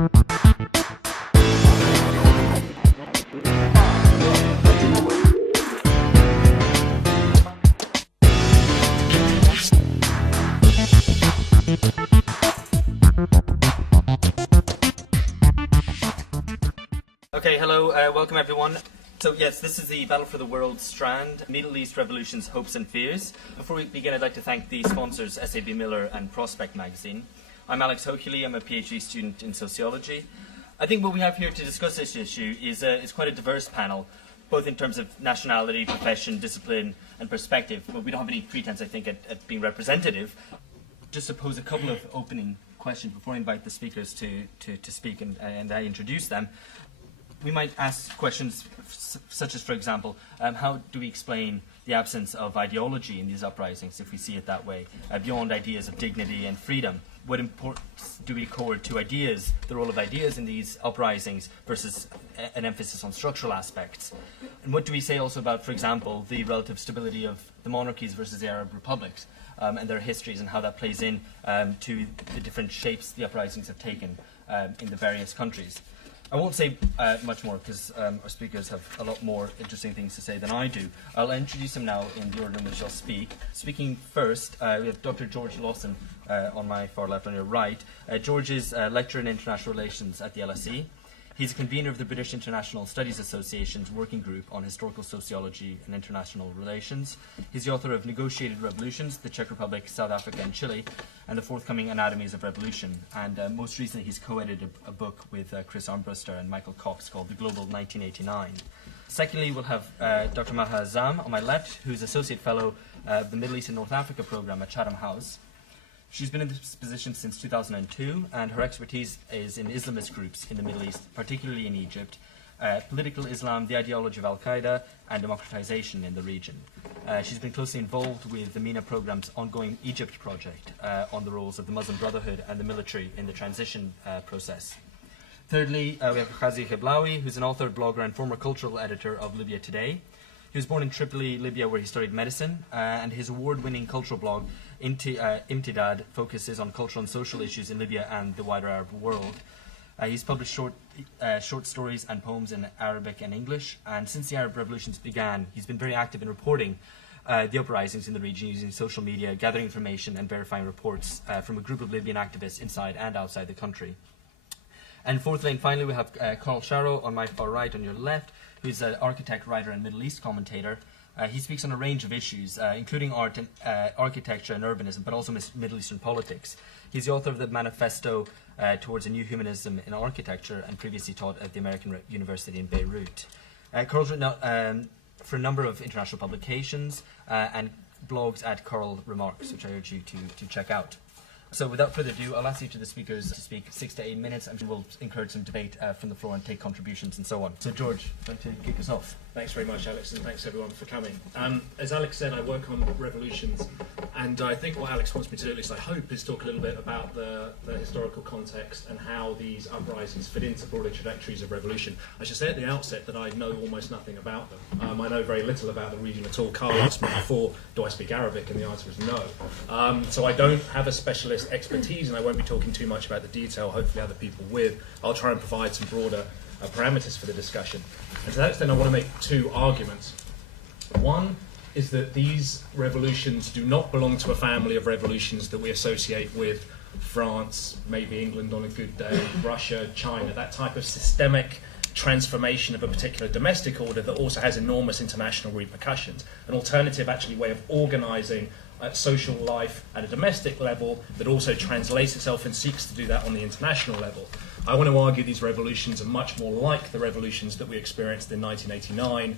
Okay, hello, welcome everyone. So yes, this is the Battle for the World Strand, Middle East Revolutions, Hopes and Fears. Before we begin, I'd like to thank the sponsors, SAB Miller and Prospect Magazine. I'm Alex Hochuli, I'm a PhD student in sociology. I think what we have here to discuss this issue is quite a diverse panel, both in terms of nationality, profession, discipline and perspective, but we don't have any pretense, I think, at being representative. Just to pose a couple of opening questions before I invite the speakers to speak and I introduce them. We might ask questions such as, for example, how do we explain the absence of ideology in these uprisings, if we see it that way, beyond ideas of dignity and freedom? What importance do we accord to ideas, the role of ideas in these uprisings versus an emphasis on structural aspects? And what do we say also about, for example, the relative stability of the monarchies versus the Arab republics and their histories and how that plays in to the different shapes the uprisings have taken in the various countries? I won't say much more because our speakers have a lot more interesting things to say than I do. I'll introduce them now in the order in which they'll speak. Speaking first, we have Dr. George Lawson on my far left, on your right. George is a lecturer in international relations at the LSE. He's a convener of the British International Studies Association's working group on historical sociology and international relations. He's the author of Negotiated Revolutions, the Czech Republic, South Africa and Chile, and the forthcoming Anatomies of Revolution. And most recently he's co-edited a book with Chris Armbruster and Michael Cox called The Global 1989. Secondly, we'll have Dr. Maha Azzam on my left, who's Associate Fellow of the Middle East and North Africa Programme at Chatham House. She's been in this position since 2002, and her expertise is in Islamist groups in the Middle East, particularly in Egypt, political Islam, the ideology of Al-Qaeda, and democratization in the region. She's been closely involved with the MENA program's ongoing Egypt project on the roles of the Muslim Brotherhood and the military in the transition process. Thirdly, we have Ghazi Gheblawi, who's an author, blogger, and former cultural editor of Libya Today. He was born in Tripoli, Libya, where he studied medicine, and his award-winning cultural blog, Imitdad, focuses on cultural and social issues in Libya and the wider Arab world. He's published short stories and poems in Arabic and English, and since the Arab revolutions began, he's been very active in reporting the uprisings in the region using social media, gathering information and verifying reports from a group of Libyan activists inside and outside the country. And fourthly and finally, we have Karl Sharro on my far right, on your left, who's an architect, writer, and Middle East commentator. He speaks on a range of issues, including art and architecture and urbanism, but also Middle Eastern politics. He's the author of the Manifesto Towards a New Humanism in Architecture and previously taught at the American University in Beirut. Karl's written for a number of international publications and blogs at Karl Remarks, which I urge you to check out. So without further ado, I'll ask each of the speakers to speak 6 to 8 minutes, and we'll encourage some debate from the floor and take contributions and so on. So George, I'd like to kick us off. Thanks very much, Alex, and thanks everyone for coming. As Alex said, I work on revolutions, and I think what Alex wants me to do, at least I hope, is talk a little bit about the historical context and how these uprisings fit into broader trajectories of revolution. I should say at the outset that I know almost nothing about them. I know very little about the region at all. Karl asked me before, do I speak Arabic? And the answer is no. So I don't have a specialist expertise, and I won't be talking too much about the detail. Hopefully other people will. I'll try and provide some broader parameters for the discussion. And to that extent, I want to make two arguments. One is that these revolutions do not belong to a family of revolutions that we associate with France, maybe England on a good day, Russia, China, that type of systemic transformation of a particular domestic order that also has enormous international repercussions. An alternative, actually, way of organising social life at a domestic level that also translates itself and seeks to do that on the international level. I want to argue these revolutions are much more like the revolutions that we experienced in 1989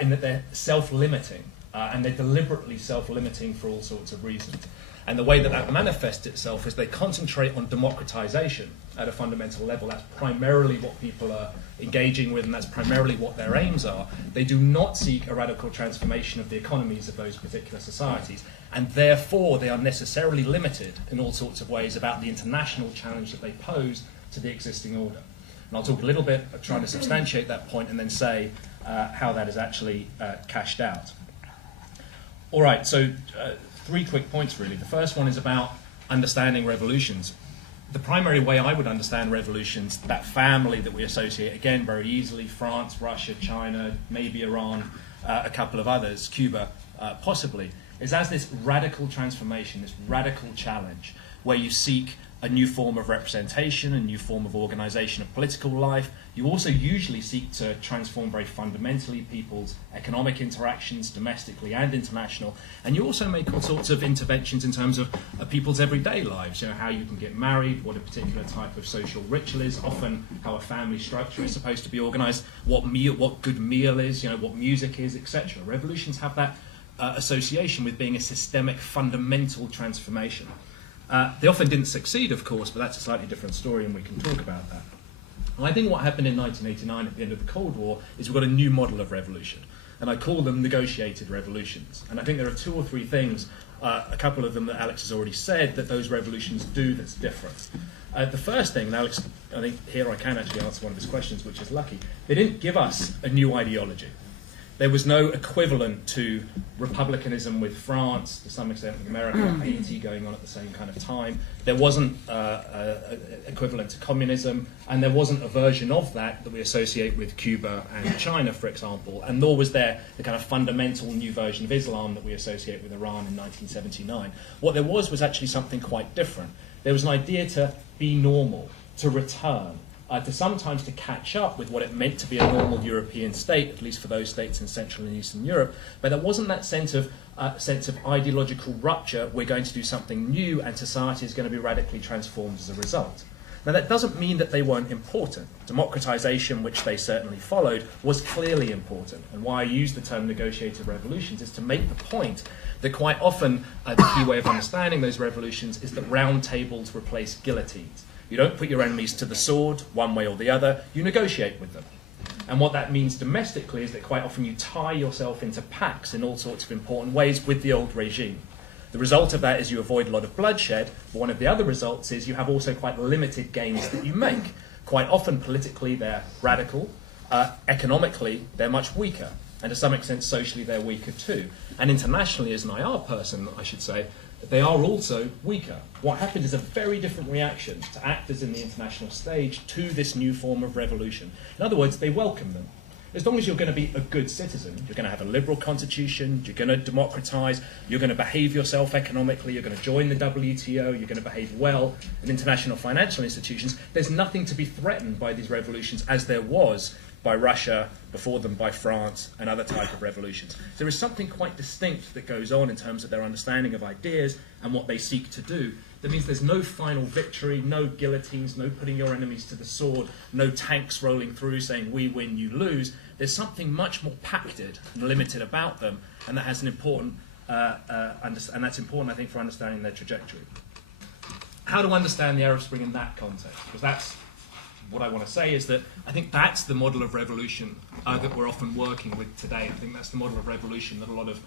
in that they're self-limiting, and they're deliberately self-limiting for all sorts of reasons. And the way that that manifests itself is they concentrate on democratization at a fundamental level. That's primarily what people are engaging with, and that's primarily what their aims are. They do not seek a radical transformation of the economies of those particular societies, and therefore they are necessarily limited in all sorts of ways about the international challenge that they pose to the existing order. And I'll talk a little bit of trying to substantiate that point and then say how that is actually cashed out. All right, so 3 quick points really. The first one is about understanding revolutions. the primary way I would understand revolutions, that family that we associate, again, very easily, France, Russia, China, maybe Iran, a couple of others, Cuba, possibly, is as this radical transformation, this radical challenge, where you seek a new form of representation, a new form of organisation of political life. You also usually seek to transform very fundamentally people's economic interactions, domestically and international. And you also make all sorts of interventions in terms of people's everyday lives, you know, how you can get married, what a particular type of social ritual is, often how a family structure is supposed to be organised, what good meal is, you know, what music is, etc. Revolutions have that association with being a systemic, fundamental transformation. They often didn't succeed, of course, but that's a slightly different story, and we can talk about that. And I think what happened in 1989 at the end of the Cold War is we've got a new model of revolution, and I call them negotiated revolutions. And I think there are two or three things, a couple of them that Alex has already said, that those revolutions do that's different. The first thing, and Alex, I think here I can actually answer one of his questions, which is lucky, they didn't give us a new ideology. There was no equivalent to republicanism with France, to some extent with America, Haiti going on at the same kind of time. There wasn't equivalent to communism, and there wasn't a version of that we associate with Cuba and China, for example, and nor was there the kind of fundamental new version of Islam that we associate with Iran in 1979. What there was actually something quite different. There was an idea to be normal, to return, to sometimes to catch up with what it meant to be a normal European state, at least for those states in Central and Eastern Europe. But there wasn't that sense of ideological rupture. We're going to do something new, and society is going to be radically transformed as a result. Now, that doesn't mean that they weren't important. Democratization, which they certainly followed, was clearly important. And why I use the term negotiated revolutions is to make the point that quite often the key way of understanding those revolutions is that round tables replace guillotines. You don't put your enemies to the sword, one way or the other, you negotiate with them. And what that means domestically is that quite often you tie yourself into pacts in all sorts of important ways with the old regime. The result of that is you avoid a lot of bloodshed, but one of the other results is you have also quite limited gains that you make. Quite often politically they're radical, economically they're much weaker, and to some extent socially they're weaker too. And internationally, as an IR person, I should say, they are also weaker. What happened is a very different reaction to actors in the international stage to this new form of revolution. In other words, they welcome them. As long as you're going to be a good citizen, you're going to have a liberal constitution, you're going to democratize, you're going to behave yourself economically, you're going to join the WTO, you're going to behave well in international financial institutions, there's nothing to be threatened by these revolutions as there was by Russia, before them by France, and other type of revolutions. There is something quite distinct that goes on in terms of their understanding of ideas and what they seek to do. That means there's no final victory, no guillotines, no putting your enemies to the sword, no tanks rolling through saying we win, you lose. There's something much more pacted and limited about them, and that has an important, and that's important, I think, for understanding their trajectory. How to understand the Arab Spring in that context? Because that's what I want to say is that I think that's the model of revolution that we're often working with today. I think that's the model of revolution that a lot of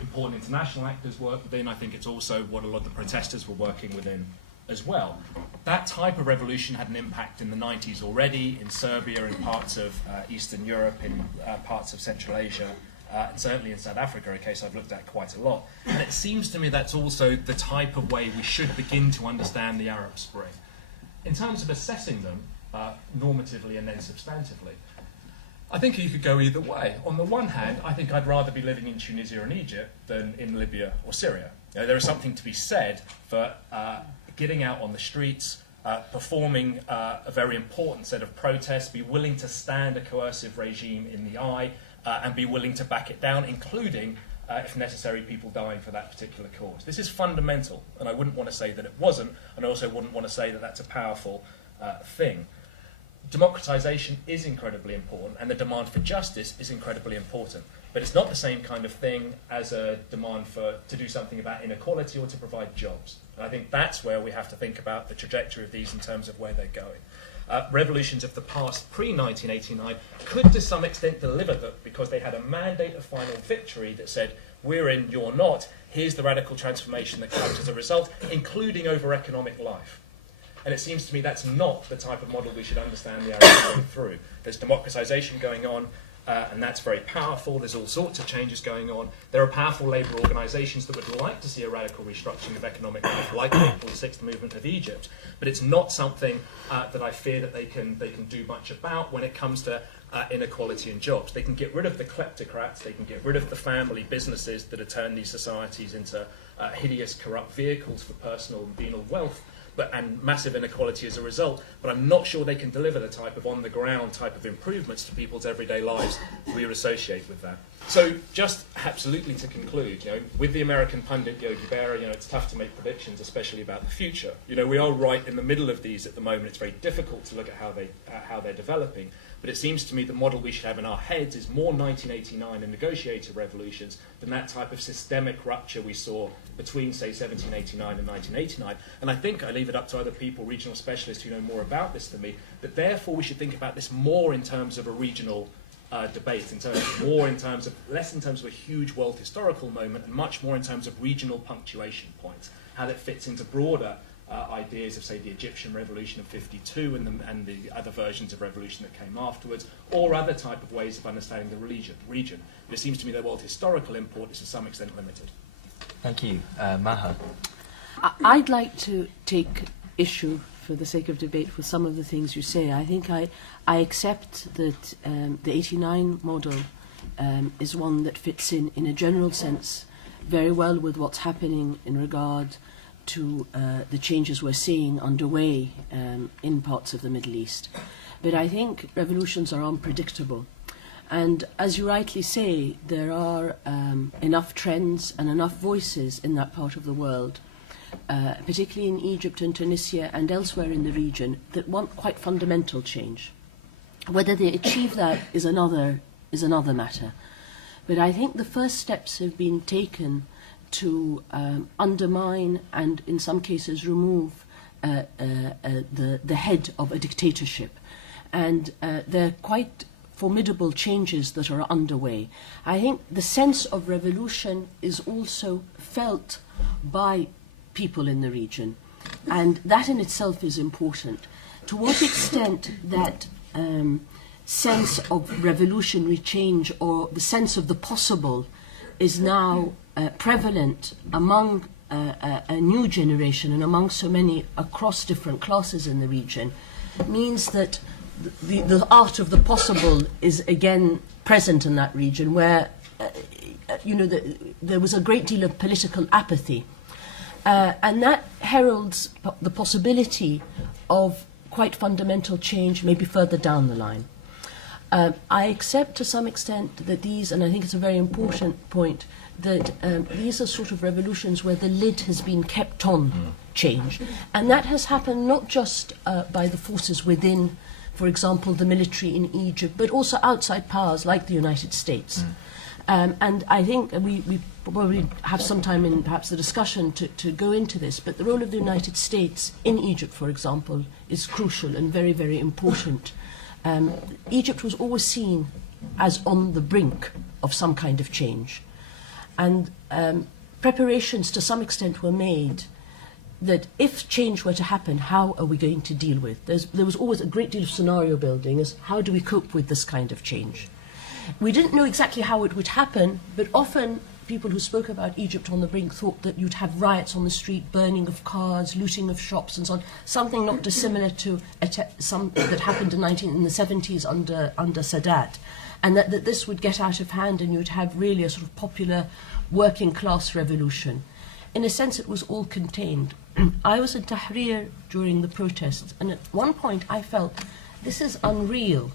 important international actors work within. I think it's also what a lot of the protesters were working within as well. That type of revolution had an impact in the 90s already in Serbia, in parts of Eastern Europe, in parts of Central Asia, and certainly in South Africa, a case I've looked at quite a lot. And it seems to me that's also the type of way we should begin to understand the Arab Spring. In terms of assessing them, normatively and then substantively, I think you could go either way. On the one hand, I think I'd rather be living in Tunisia and Egypt than in Libya or Syria. You know, there is something to be said for getting out on the streets, performing a very important set of protests, be willing to stand a coercive regime in the eye, and be willing to back it down, including, if necessary, people dying for that particular cause. This is fundamental, and I wouldn't want to say that it wasn't, and I also wouldn't want to say that that's a powerful thing. Democratization is incredibly important, and the demand for justice is incredibly important. But it's not the same kind of thing as a demand to do something about inequality or to provide jobs. And I think that's where we have to think about the trajectory of these in terms of where they're going. Revolutions of the past, pre-1989, could to some extent deliver that because they had a mandate of final victory that said, we're in, you're not, here's the radical transformation that comes as a result, including over economic life. And it seems to me that's not the type of model we should understand the Arab Spring through. There's democratization going on, and that's very powerful. There's all sorts of changes going on. There are powerful labour organisations that would like to see a radical restructuring of economic life, like the April 6th movement of Egypt, but it's not something that I fear that they can do much about when it comes to inequality in jobs. They can get rid of the kleptocrats, they can get rid of the family businesses that have turned these societies into hideous, corrupt vehicles for personal and venal wealth, and massive inequality as a result, but I'm not sure they can deliver the type of on-the-ground type of improvements to people's everyday lives we would associate with that. So just absolutely to conclude, with the American pundit Yogi Berra, it's tough to make predictions, especially about the future. We are right in the middle of these at the moment. It's very difficult to look at how they're developing, but it seems to me the model we should have in our heads is more 1989 and negotiated revolutions than that type of systemic rupture we saw between, say, 1789 and 1989. And I think I leave it up to other people, regional specialists who know more about this than me, that therefore we should think about this more in terms of a regional debate, less in terms of a huge world historical moment, and much more in terms of regional punctuation points, how that fits into broader ideas of, say, the Egyptian revolution of 52 and the other versions of revolution that came afterwards, or other type of ways of understanding the region. But it seems to me their world historical import is to some extent limited. Thank you. Maha? I'd like to take issue, for the sake of debate, with some of the things you say. I think I accept that the 89 model is one that fits in a general sense very well with what's happening in regard to the changes we're seeing underway in parts of the Middle East. But I think revolutions are unpredictable. And as you rightly say, there are enough trends and enough voices in that part of the world, particularly in Egypt and Tunisia and elsewhere in the region, that want quite fundamental change. Whether they achieve that is another matter. But I think the first steps have been taken to undermine and, in some cases, remove the head of a dictatorship. And they're quite formidable changes that are underway. I think the sense of revolution is also felt by people in the region, and that in itself is important. To what extent that sense of revolutionary change, or the sense of the possible, is now prevalent among a new generation and among so many across different classes in the region, means that the art of the possible is again present in that region, where there was a great deal of political apathy, and that heralds the possibility of quite fundamental change maybe further down the line. I accept to some extent that these, and I think it's a very important point, that these are sort of revolutions where the lid has been kept on change, and that has happened not just by the forces within, for example, the military in Egypt, but also outside powers like the United States. And I think we probably have some time in perhaps the discussion to go into this, but the role of the United States in Egypt, for example, is crucial and very, very important. Egypt was always seen as on the brink of some kind of change. And preparations to some extent were made that if change were to happen, how are we going to deal with? There was always a great deal of scenario building as how do we cope with this kind of change? We didn't know exactly how it would happen, but often people who spoke about Egypt on the brink thought that you'd have riots on the street, burning of cars, looting of shops and so on, something not dissimilar to some that happened in the 70s under Sadat, and that this would get out of hand and you'd have really a sort of popular working class revolution. In a sense, it was all contained. I was in Tahrir during the protests, and at one point I felt this is unreal.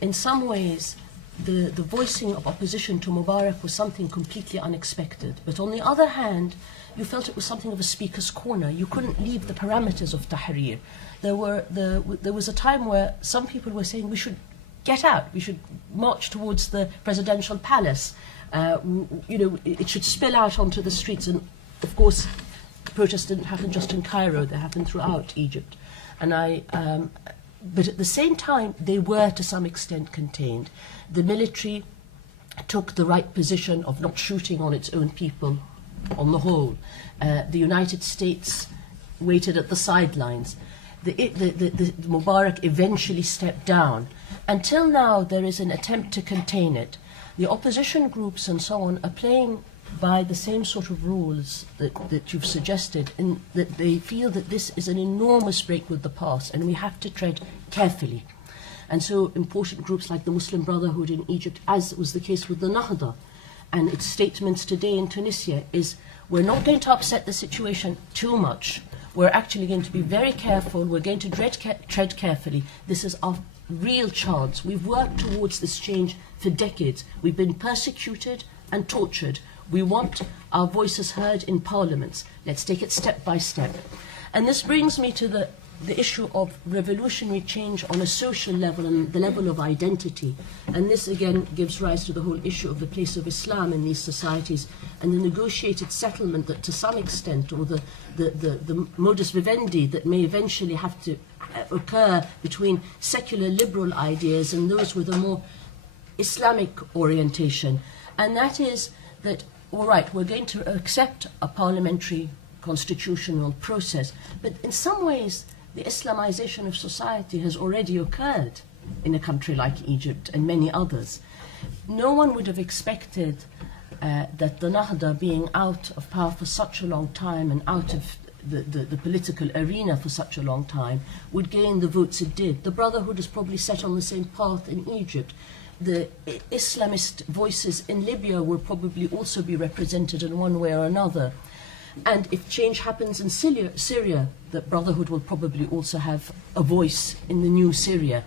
In some ways, the voicing of opposition to Mubarak was something completely unexpected. But on the other hand, you felt it was something of a speaker's corner. You couldn't leave the parameters of Tahrir. There was a time where some people were saying we should get out, we should march towards the presidential palace. It should spill out onto the streets. And of course, the protests didn't happen just in Cairo, they happened throughout Egypt. But at the same time, they were to some extent contained. The military took the right position of not shooting on its own people on the whole. The United States waited at the sidelines. the Mubarak eventually stepped down. Until now, there is an attempt to contain it. The opposition groups and so on are playing by the same sort of rules that you've suggested, in that they feel that this is an enormous break with the past and we have to tread carefully. And so important groups like the Muslim Brotherhood in Egypt, as was the case with the Nahda, and its statements today in Tunisia, is we're not going to upset the situation too much. We're actually going to be very careful. We're going to tread carefully. This is our real chance. We've worked towards this change for decades. We've been persecuted and tortured. We want our voices heard in parliaments. Let's take it step by step. And this brings me to the issue of revolutionary change on a social level and the level of identity. And this again gives rise to the whole issue of the place of Islam in these societies and the negotiated settlement that to some extent, or the modus vivendi that may eventually have to occur between secular liberal ideas and those with a more Islamic orientation. And that is that, all right, we're going to accept a parliamentary constitutional process, but in some ways the Islamization of society has already occurred in a country like Egypt and many others. No one would have expected that the Nahda, being out of power for such a long time and out of the political arena for such a long time, would gain the votes it did. The Brotherhood is probably set on the same path in Egypt. The Islamist voices in Libya will probably also be represented in one way or another. And if change happens in Syria, the Brotherhood will probably also have a voice in the new Syria.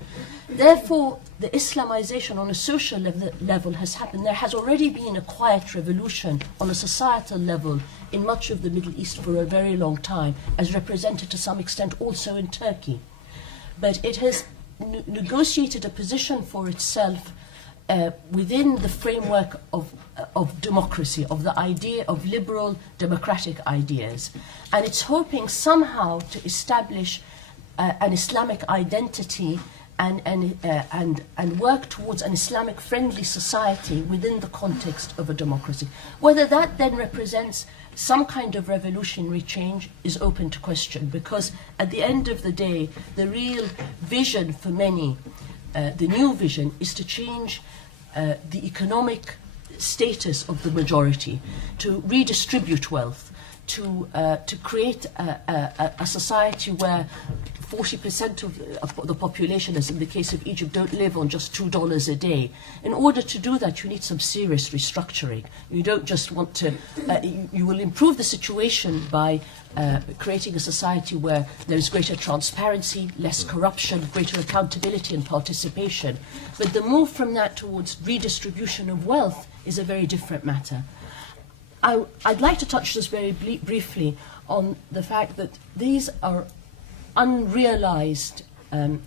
Therefore, the Islamization on a social level has happened. There has already been a quiet revolution on a societal level in much of the Middle East for a very long time, as represented to some extent also in Turkey. But it has negotiated a position for itself within the framework of democracy, of the idea of liberal democratic ideas. And it's hoping somehow to establish an Islamic identity and work towards an Islamic-friendly society within the context of a democracy. Whether that then represents some kind of revolutionary change is open to question, because at the end of the day, the real vision for many, the new vision, is to change the economic status of the majority, to redistribute wealth, to create a society where 40% of the population, as in the case of Egypt, don't live on just $2 a day. In order to do that, you need some serious restructuring. You don't just want to, you will improve the situation by creating a society where there is greater transparency, less corruption, greater accountability and participation. But the move from that towards redistribution of wealth is a very different matter. I'd like to touch just very briefly on the fact that these are unrealized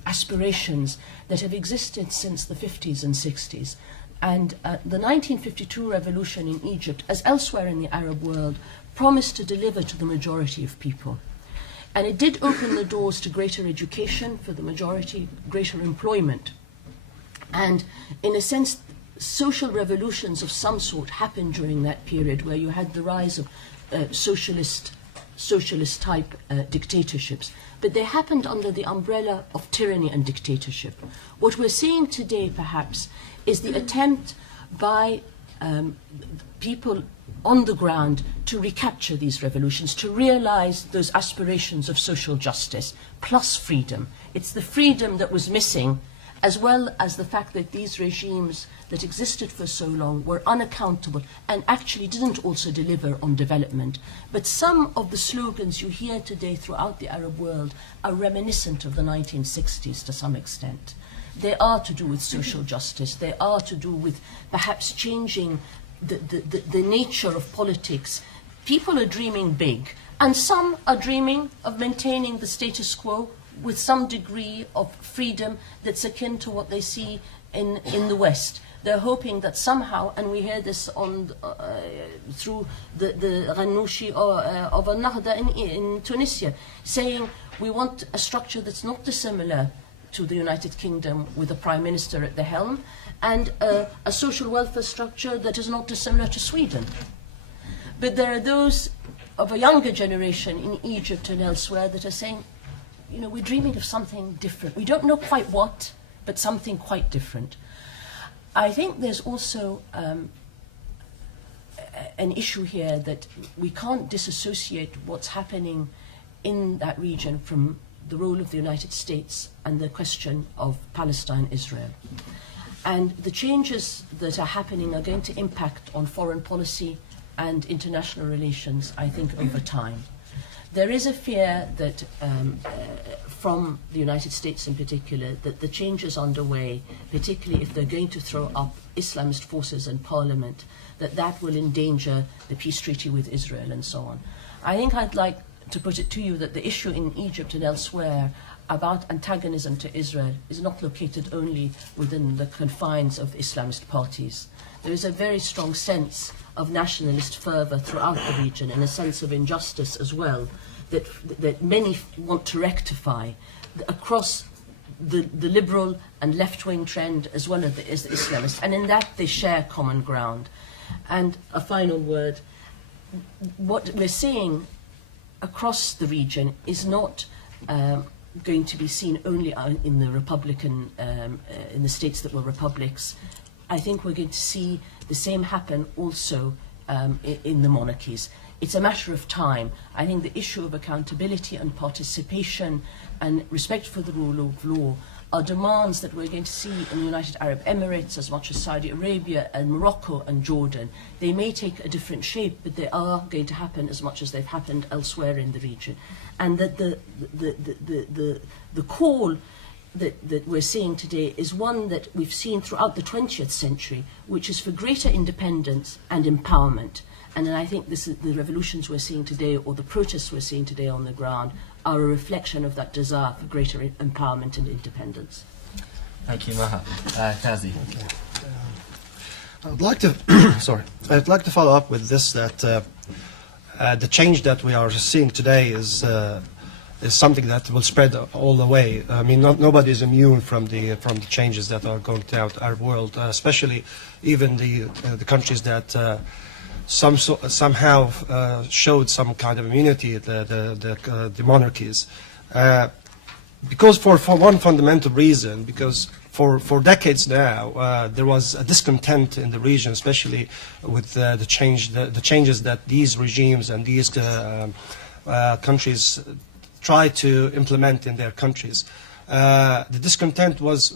aspirations that have existed since the 50s and 60s. And the 1952 revolution in Egypt, as elsewhere in the Arab world, promised to deliver to the majority of people. And it did open the doors to greater education for the majority, greater employment. And in a sense, social revolutions of some sort happened during that period, where you had the rise of socialist type dictatorships. But they happened under the umbrella of tyranny and dictatorship. What we're seeing today, perhaps, is the attempt by people on the ground to recapture these revolutions, to realize those aspirations of social justice, plus freedom. It's the freedom that was missing, as well as the fact that these regimes that existed for so long were unaccountable and actually didn't also deliver on development. But some of the slogans you hear today throughout the Arab world are reminiscent of the 1960s to some extent. They are to do with social justice. They are to do with perhaps changing the nature of politics. People are dreaming big, and some are dreaming of maintaining the status quo with some degree of freedom that's akin to what they see in the West. They're hoping that somehow, and we hear this on through the Ghannouchi of Al-Nahda in Tunisia, saying we want a structure that's not dissimilar to the United Kingdom with a Prime Minister at the helm, and a social welfare structure that is not dissimilar to Sweden. But there are those of a younger generation in Egypt and elsewhere that are saying, you know, we're dreaming of something different. We don't know quite what, but something quite different. I think there's also an issue here that we can't disassociate what's happening in that region from the role of the United States and the question of Palestine-Israel. And the changes that are happening are going to impact on foreign policy and international relations, I think, over time. There is a fear that, from the United States in particular, that the changes underway, particularly if they're going to throw up Islamist forces in parliament, that will endanger the peace treaty with Israel and so on. I think I'd like to put it to you that the issue in Egypt and elsewhere about antagonism to Israel is not located only within the confines of Islamist parties. There is a very strong sense of nationalist fervour throughout the region and a sense of injustice as well that many want to rectify across the liberal and left-wing trend as well as the Islamist, and in that they share common ground. And a final word, what we're seeing across the region is not going to be seen only in the Republican, in the states that were republics. I think we're going to see the same happen also in the monarchies. It's a matter of time. I think the issue of accountability and participation and respect for the rule of law are demands that we're going to see in the United Arab Emirates as much as Saudi Arabia and Morocco and Jordan. They may take a different shape, but they are going to happen as much as they've happened elsewhere in the region. And that the call that we're seeing today is one that we've seen throughout the 20th century, which is for greater independence and empowerment. And I think the revolutions we're seeing today, or the protests we're seeing today on the ground, are a reflection of that desire for greater empowerment and independence. Thank you, Maha. Ghazi. Okay. I'd like to, I'd like to follow up with this, that the change that we are seeing today is something that will spread all the way. I mean, nobody is immune from the changes that are going throughout our world, especially even the countries that somehow showed some kind of immunity, the monarchies, because for one fundamental reason, because for decades now there was a discontent in the region, especially with the changes that these regimes and these countries try to implement in their countries. The discontent was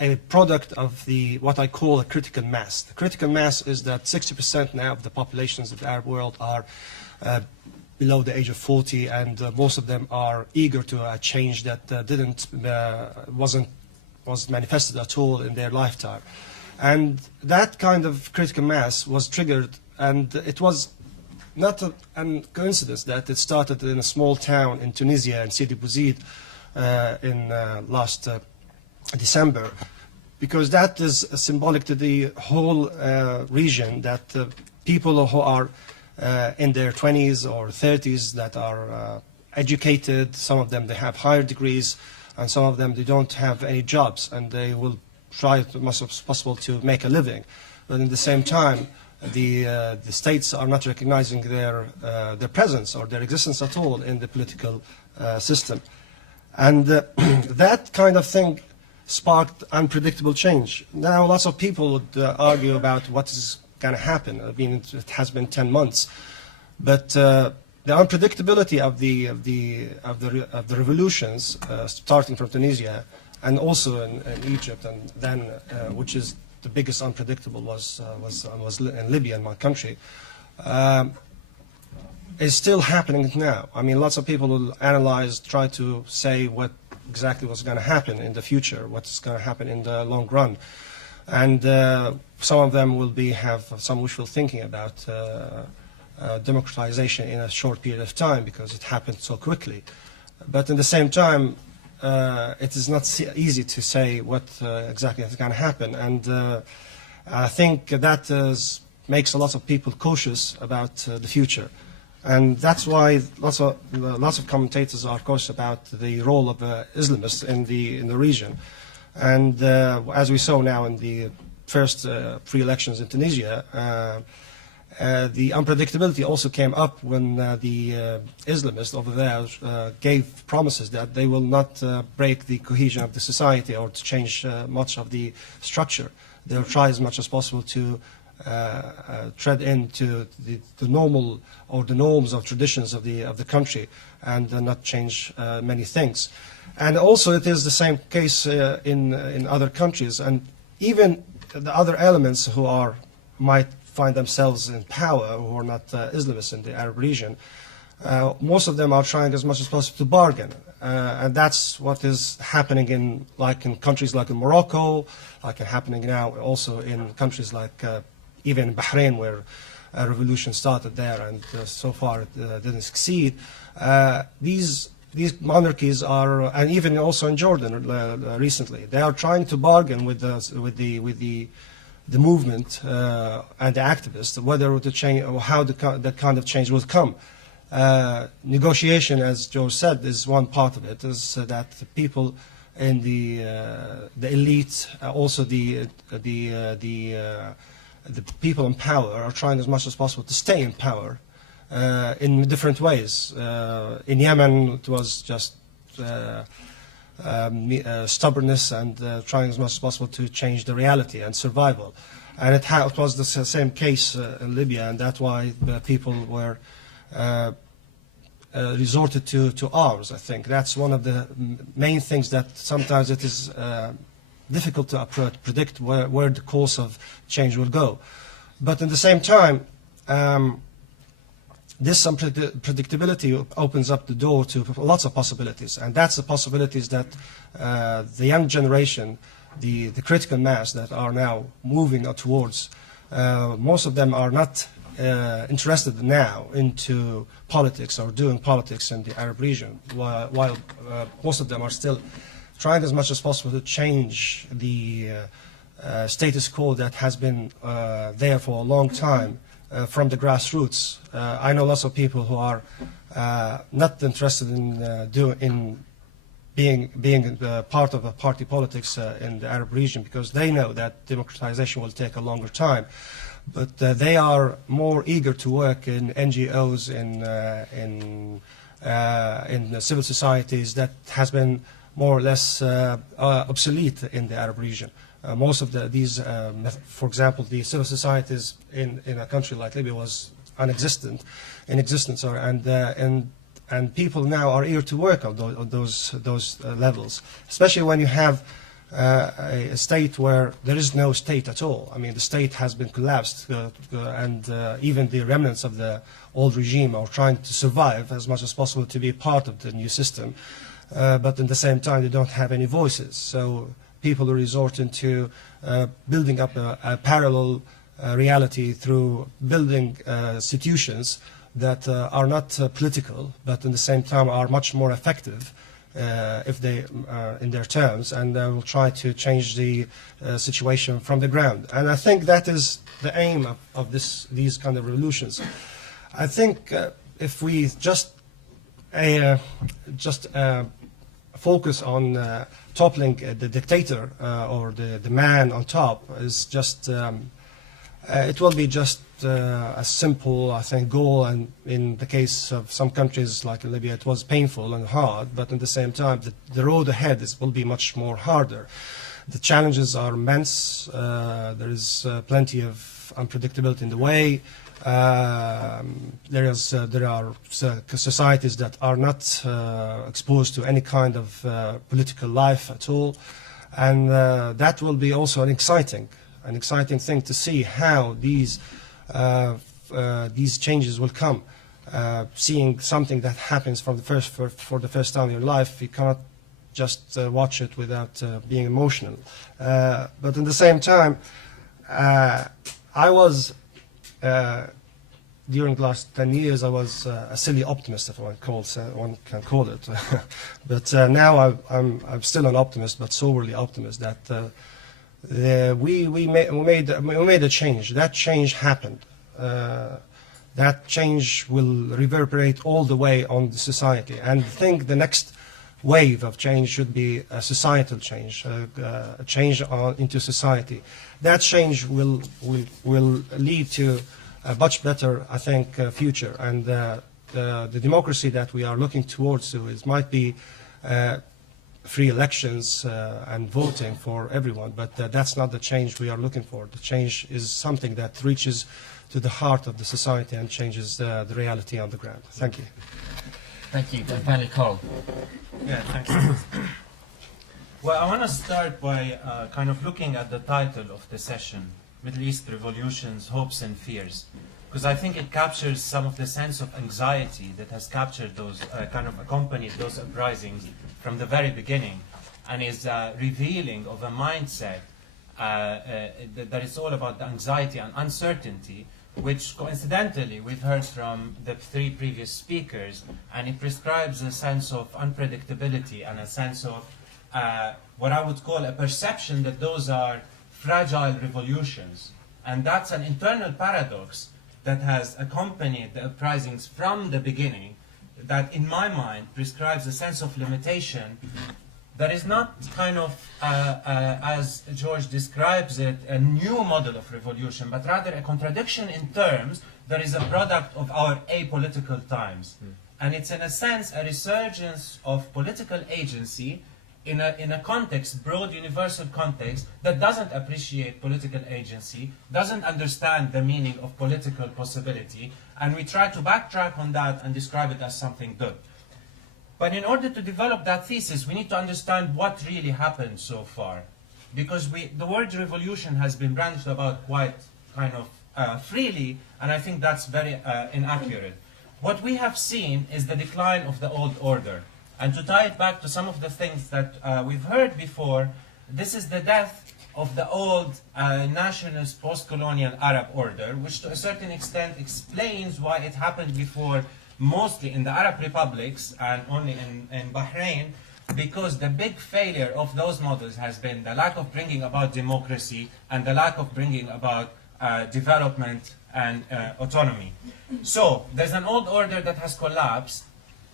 a product of what I call a critical mass. The critical mass is that 60% now of the populations of the Arab world are below the age of 40, and most of them are eager to a change that wasn't manifested at all in their lifetime. And that kind of critical mass was triggered, and it was not a coincidence that it started in a small town in Tunisia, in Sidi Bouzid, in last December, because that is symbolic to the whole region, that people who are in their 20s or 30s that are educated, some of them they have higher degrees, and some of them they don't have any jobs, and they will try as much as possible to make a living. But in the same time, the states are not recognizing their presence or their existence at all in the political system. And that kind of thing sparked unpredictable change. Now lots of people would argue about what is going to happen. I mean, it has been 10 months, but the unpredictability of the revolutions, starting from Tunisia and also in Egypt, and then which is the biggest unpredictable was in Libya, in my country, is still happening now. I mean, lots of people will analyze, try to say what exactly what's going to happen in the future, what's going to happen in the long run. And some of them will have some wishful thinking about democratization in a short period of time because it happened so quickly. But at the same time, it is not easy to say what exactly is going to happen. And I think that makes a lot of people cautious about the future. And that's why lots of commentators are cautious about the role of Islamists in the region. And as we saw now in the first pre-elections in Tunisia, The unpredictability also came up when the Islamists over there gave promises that they will not break the cohesion of the society or to change much of the structure. They'll try as much as possible to tread into the normal or the norms of traditions of the country and not change many things. And also it is the same case in other countries, and even the other elements who might find themselves in power, who are not Islamists in the Arab region, most of them are trying as much as possible to bargain. And that's what is happening in countries like in Morocco, like happening now also in countries like even Bahrain, where a revolution started there, and so far it didn't succeed. These monarchies are, and even also in Jordan recently, they are trying to bargain with the movement and the activists, whether to change or how that kind of change will come. Negotiation, as George said, is one part of it. Is that the people in the elite, also the people in power, are trying as much as possible to stay in power in different ways. In Yemen, it was just stubbornness and trying as much as possible to change the reality and survival. And it was the same case in Libya, and that's why the people were resorted to arms. I think that's one of the main things that sometimes it is difficult to predict where the course of change will go. But at the same time, this unpredictability opens up the door to lots of possibilities, and that's the possibilities that the young generation, the critical mass that are now moving towards, most of them are not interested now into politics or doing politics in the Arab region, while most of them are still trying as much as possible to change the status quo that has been there for a long time from the grassroots. I know lots of people who are not interested in being part of a party politics in the Arab region, because they know that democratization will take a longer time. But they are more eager to work in NGOs, in civil societies that has been more or less obsolete in the Arab region. Most of these, for example, the civil societies in a country like Libya was in existence, and people now are eager to work on those levels, especially when you have a state where there is no state at all. I mean, the state has been collapsed, and even the remnants of the old regime are trying to survive as much as possible to be part of the new system. But at the same time, they don't have any voices. So people are resorting to building up a parallel reality through building institutions that are not political, but at the same time are much more effective if they in their terms, and will try to change the situation from the ground. And I think that is the aim of these kind of revolutions. I think if we just focus on toppling the dictator or the man on top, is just it will be just a simple, I think, goal. And in the case of some countries like Libya, it was painful and hard, but at the same time, the road ahead will be much more harder. The challenges are immense. There is plenty of unpredictability in the way. There are societies that are not exposed to any kind of political life at all, and that will be also an exciting thing to see how these changes will come. Seeing something that happens for the first time in your life, you cannot just watch it without being emotional. But at the same time, I was during the last 10 years, I was a silly optimist, if one can call it. But now I'm still an optimist, but soberly optimist, that we made a change. That change happened. That change will reverberate all the way on the society. And I think the next wave of change should be a societal change, a change into society. That change will lead to a much better, I think, future. And the democracy that we are looking towards might be free elections and voting for everyone, but that's not the change we are looking for. The change is something that reaches to the heart of the society and changes the reality on the ground. Thank you. Thank you. And finally, Karl. Yeah, thanks. Well, I want to start by kind of looking at the title of the session, Middle East Revolutions, Hopes and Fears, because I think it captures some of the sense of anxiety that has captured those, kind of accompanied those uprisings from the very beginning, and is revealing of a mindset that is all about the anxiety and uncertainty, which coincidentally we've heard from the three previous speakers, and it prescribes a sense of unpredictability and a sense of what I would call a perception that those are fragile revolutions. And that's an internal paradox that has accompanied the uprisings from the beginning, that in my mind prescribes a sense of limitation that is not kind of, as George describes it, a new model of revolution, but rather a contradiction in terms that is a product of our apolitical times. And it's in a sense a resurgence of political agency in a context, broad universal context, that doesn't appreciate political agency, doesn't understand the meaning of political possibility, and we try to backtrack on that and describe it as something good. But in order to develop that thesis, we need to understand what really happened so far. Because the word revolution has been brandished about quite kind of freely, and I think that's very inaccurate. What we have seen is the decline of the old order. And to tie it back to some of the things that we've heard before, this is the death of the old nationalist post-colonial Arab order, which to a certain extent explains why it happened before, mostly in the Arab republics and only in Bahrain, because the big failure of those models has been the lack of bringing about democracy and the lack of bringing about development and autonomy. So there's an old order that has collapsed,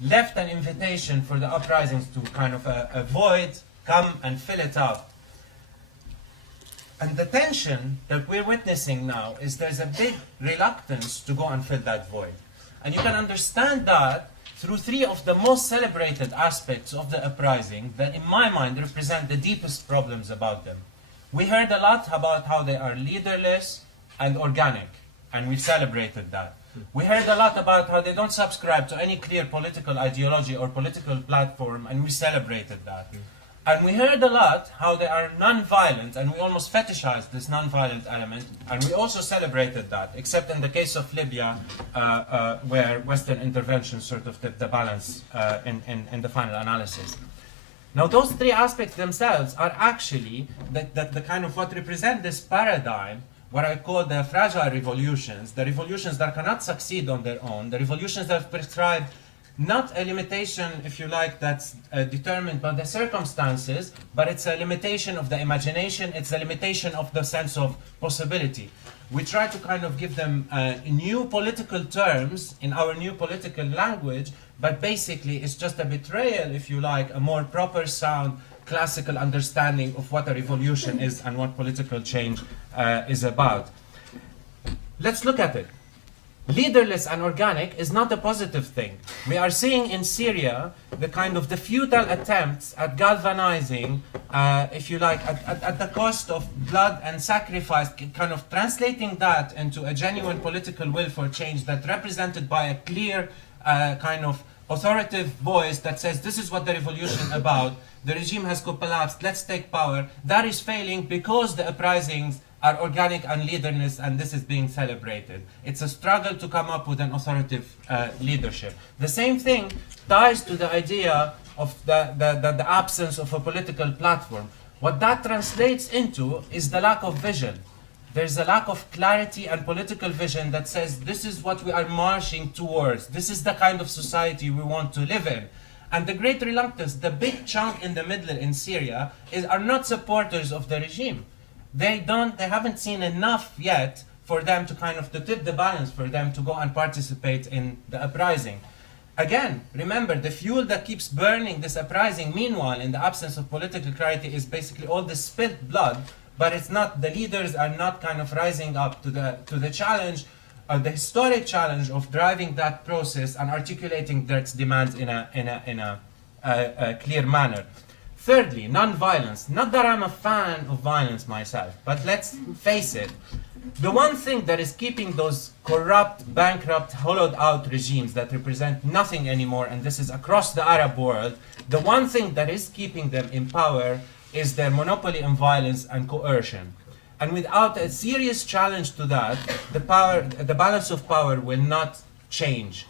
left an invitation for the uprisings to kind of avoid, come and fill it up. And the tension that we're witnessing now is there's a big reluctance to go and fill that void. And you can understand that through three of the most celebrated aspects of the uprising that in my mind represent the deepest problems about them. We heard a lot about how they are leaderless and organic, and we've celebrated that. We heard a lot about how they don't subscribe to any clear political ideology or political platform, and we celebrated that. And we heard a lot how they are non-violent, and we almost fetishized this non-violent element, and we also celebrated that, except in the case of Libya, where Western intervention sort of tipped the balance in the final analysis. Now, those three aspects themselves are actually the kind of what represent this paradigm, what I call the fragile revolutions, the revolutions that cannot succeed on their own, the revolutions that prescribe not a limitation, if you like, that's determined by the circumstances, but it's a limitation of the imagination, it's a limitation of the sense of possibility. We try to kind of give them new political terms in our new political language, but basically it's just a betrayal, if you like, a more proper, sound, classical understanding of what a revolution is and what political change is about. Let's look at it. Leaderless and organic is not a positive thing. We are seeing in Syria the kind of the futile attempts at galvanizing, if you like, at the cost of blood and sacrifice, kind of translating that into a genuine political will for change that represented by a clear kind of authoritative voice that says this is what the revolution is about, the regime has collapsed, let's take power. That is failing because the uprisings are organic and leaderless, and this is being celebrated. It's a struggle to come up with an authoritative leadership. The same thing ties to the idea of the absence of a political platform. What that translates into is the lack of vision. There's a lack of clarity and political vision that says this is what we are marching towards. This is the kind of society we want to live in. And the great reluctance, the big chunk in the middle in Syria, are not supporters of the regime. They haven't seen enough yet for them to kind of to tip the balance, for them to go and participate in the uprising. Again, remember, the fuel that keeps burning this uprising, meanwhile, in the absence of political clarity, is basically all the spilled blood, but it's not, the leaders are not kind of rising up to the challenge. the historic challenge of driving that process and articulating its demands in a clear manner. Thirdly, non-violence. Not that I'm a fan of violence myself, but let's face it. The one thing that is keeping those corrupt, bankrupt, hollowed-out regimes that represent nothing anymore, and this is across the Arab world, the one thing that is keeping them in power is their monopoly on violence and coercion. And without a serious challenge to that, the balance of power will not change.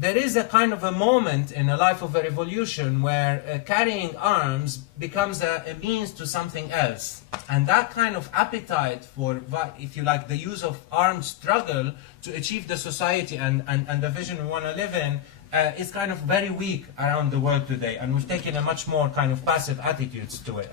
There is a kind of a moment in the life of a revolution where carrying arms becomes a means to something else. And that kind of appetite for, if you like, the use of armed struggle to achieve the society and the vision we want to live in is kind of very weak around the world today. And we've taken a much more kind of passive attitude to it.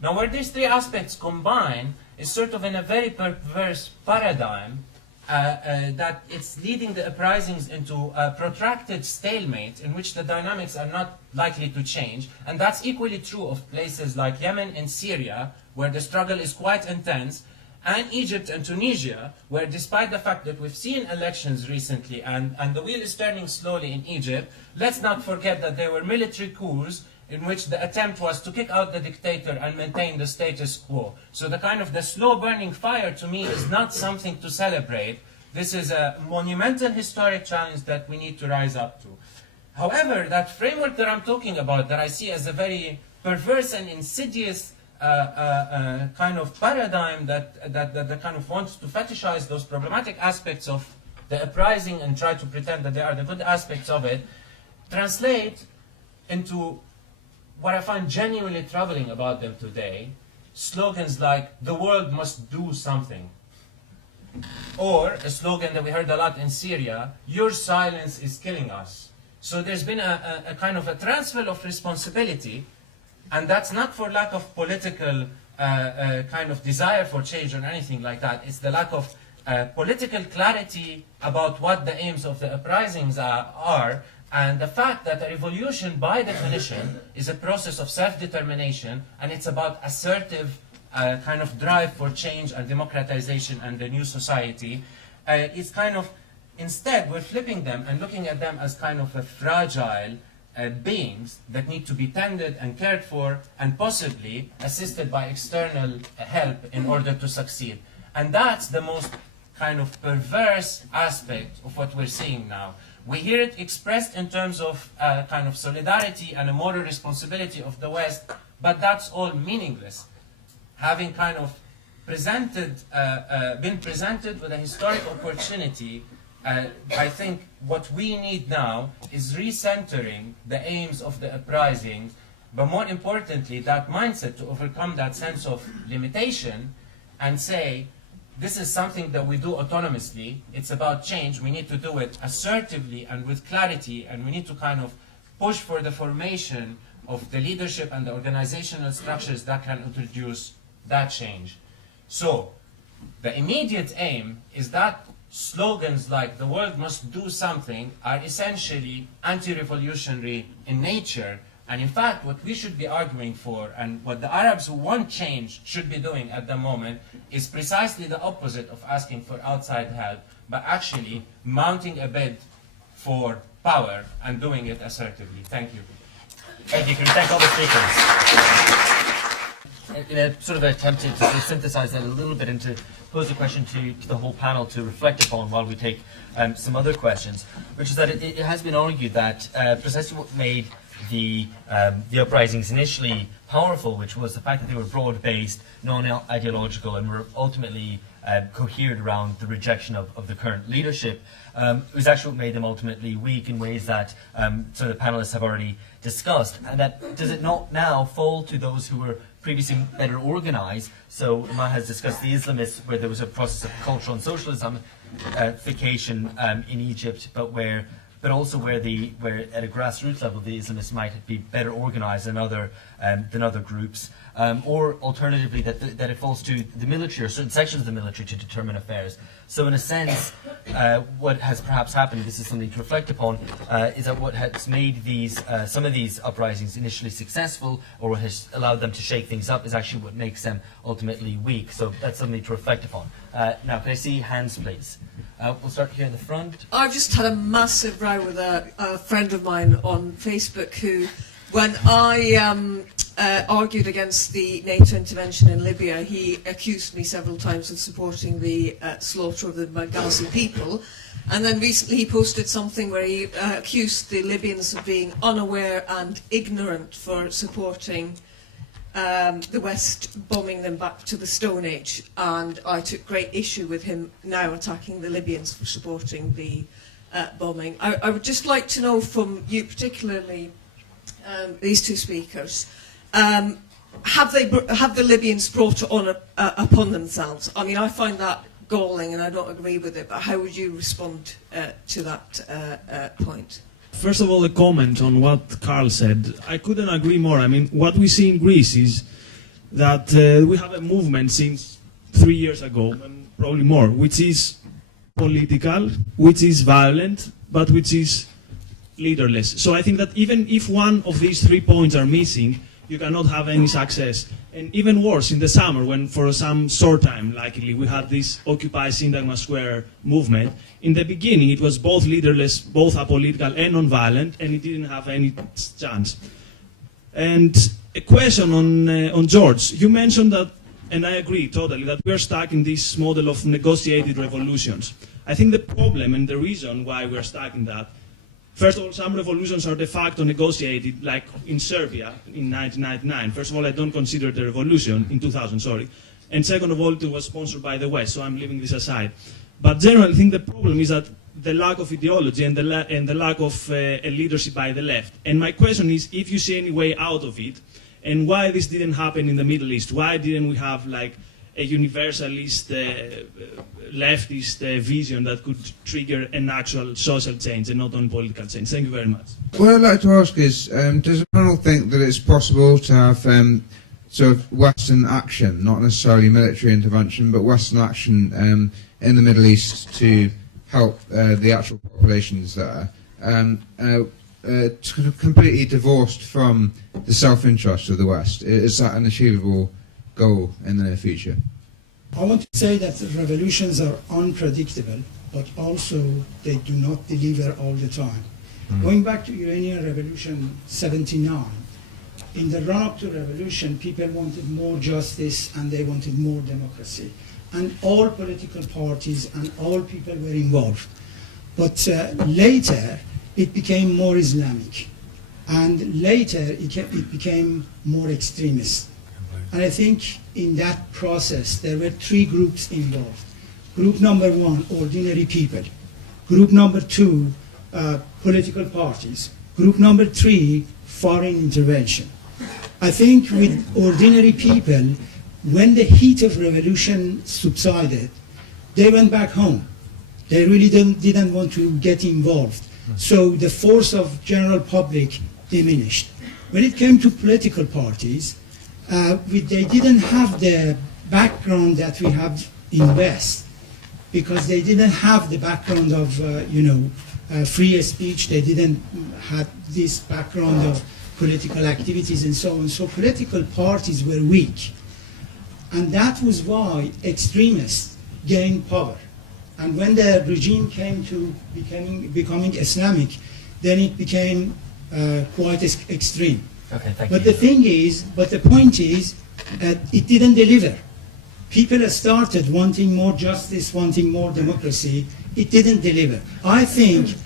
Now, where these three aspects combine is sort of in a very perverse paradigm that it's leading the uprisings into a protracted stalemate in which the dynamics are not likely to change. And that's equally true of places like Yemen and Syria, where the struggle is quite intense, and Egypt and Tunisia, where despite the fact that we've seen elections recently and the wheel is turning slowly in Egypt, let's not forget that there were military coups in which the attempt was to kick out the dictator and maintain the status quo. So the kind of the slow burning fire to me is not something to celebrate. This is a monumental historic challenge that we need to rise up to. However, that framework that I'm talking about, that I see as a very perverse and insidious kind of paradigm that kind of wants to fetishize those problematic aspects of the uprising and try to pretend that they are the good aspects of it, translate into what I find genuinely troubling about them today, slogans like, the world must do something. Or a slogan that we heard a lot in Syria, your silence is killing us. So there's been a kind of a transfer of responsibility, and that's not for lack of political kind of desire for change or anything like that. It's the lack of political clarity about what the aims of the uprisings are. And the fact that a revolution, by definition, is a process of self-determination, and it's about assertive kind of drive for change and democratization and the new society, it's kind of, instead, we're flipping them and looking at them as kind of a fragile beings that need to be tended and cared for and possibly assisted by external help in order to succeed. And that's the most kind of perverse aspect of what we're seeing now. We hear it expressed in terms of kind of solidarity and a moral responsibility of the West, but that's all meaningless. Having kind of been presented with a historic opportunity, I think what we need now is recentering the aims of the uprising, but more importantly, that mindset to overcome that sense of limitation and say, this is something that we do autonomously. It's about change. We need to do it assertively and with clarity, and we need to kind of push for the formation of the leadership and the organizational structures that can introduce that change. So, the immediate aim is that slogans like the world must do something are essentially anti-revolutionary in nature. And in fact, what we should be arguing for, and what the Arabs who want change should be doing at the moment, is precisely the opposite of asking for outside help, but actually mounting a bid for power and doing it assertively. Thank you. Thank you. Can we thank all the speakers? In a sort of attempt to synthesize that a little bit and to pose a question to the whole panel to reflect upon while we take some other questions, which is that it has been argued that precisely what made the uprisings initially powerful, which was the fact that they were broad-based, non-ideological, and were ultimately cohered around the rejection of the current leadership, was actually what made them ultimately weak in ways that some of the panelists have already discussed. And that does it not now fall to those who were previously better organized? So Maha has discussed the Islamists, where there was a process of cultural and social Islamification in Egypt, but but also where at a grassroots level the Islamists might be better organised than other groups, or alternatively that it falls to the military or certain sections of the military to determine affairs. So in a sense, what has perhaps happened, this is something to reflect upon, is that what has made these some of these uprisings initially successful, or what has allowed them to shake things up, is actually what makes them ultimately weak. So that's something to reflect upon. Now, can I see hands, please? We'll start here in the front. I've just had a massive row with a friend of mine on Facebook who, when I argued against the NATO intervention in Libya, he accused me several times of supporting the slaughter of the Ghazi people. And then recently he posted something where he accused the Libyans of being unaware and ignorant for supporting the West bombing them back to the Stone Age. And I took great issue with him now attacking the Libyans for supporting the bombing. I would just like to know from you, particularly these two speakers, have the Libyans brought it on upon themselves? I mean, I find that galling and I don't agree with it, but how would you respond to that point? First of all, a comment on what Karl said. I couldn't agree more. I mean, what we see in Greece is that we have a movement since 3 years ago, and probably more, which is political, which is violent, but which is leaderless. So I think that even if one of these 3 points are missing, you cannot have any success. And even worse, in the summer, when for some short time, likely, we had this Occupy Syntagma Square movement, in the beginning it was both leaderless, both apolitical and non-violent, and it didn't have any chance. And a question on George. You mentioned that, and I agree totally, that we are stuck in this model of negotiated revolutions. I think the problem and the reason why we are stuck in that, first of all, some revolutions are de facto negotiated, like in Serbia in 1999. First of all, I don't consider it a revolution, in 2000, sorry. And second of all, it was sponsored by the West, so I'm leaving this aside. But generally, I think the problem is that the lack of ideology and the lack of a leadership by the left. And my question is, if you see any way out of it, and why this didn't happen in the Middle East? Why didn't we have like a universalist, leftist vision that could trigger an actual social change and not only political change? Thank you very much. What I'd like to ask is, does the panel think that it's possible to have sort of Western action, not necessarily military intervention, but Western action in the Middle East to help the actual populations there, completely divorced from the self-interest of the West? Is that an achievable goal in the near future? I want to say that revolutions are unpredictable, but also they do not deliver all the time. Going back to Iranian Revolution 79, in the run-up to revolution, people wanted more justice and they wanted more democracy. And all political parties and all people were involved. But later, it became more Islamic. And later, it became more extremist. And I think in that process, there were 3 groups involved. Group number 1, ordinary people. Group number 2, political parties. Group number 3, foreign intervention. I think with ordinary people, when the heat of revolution subsided, they went back home. They really didn't want to get involved. So the force of general public diminished. When it came to political parties, they didn't have the background that we have in West, because they didn't have the background of free speech. They didn't have this background of political activities and so on. So political parties were weak, and that was why extremists gained power. And when the regime came to becoming Islamic, then it became quite extreme. Okay, thank but you. The point is, it didn't deliver. People started wanting more justice, wanting more democracy. It didn't deliver. I think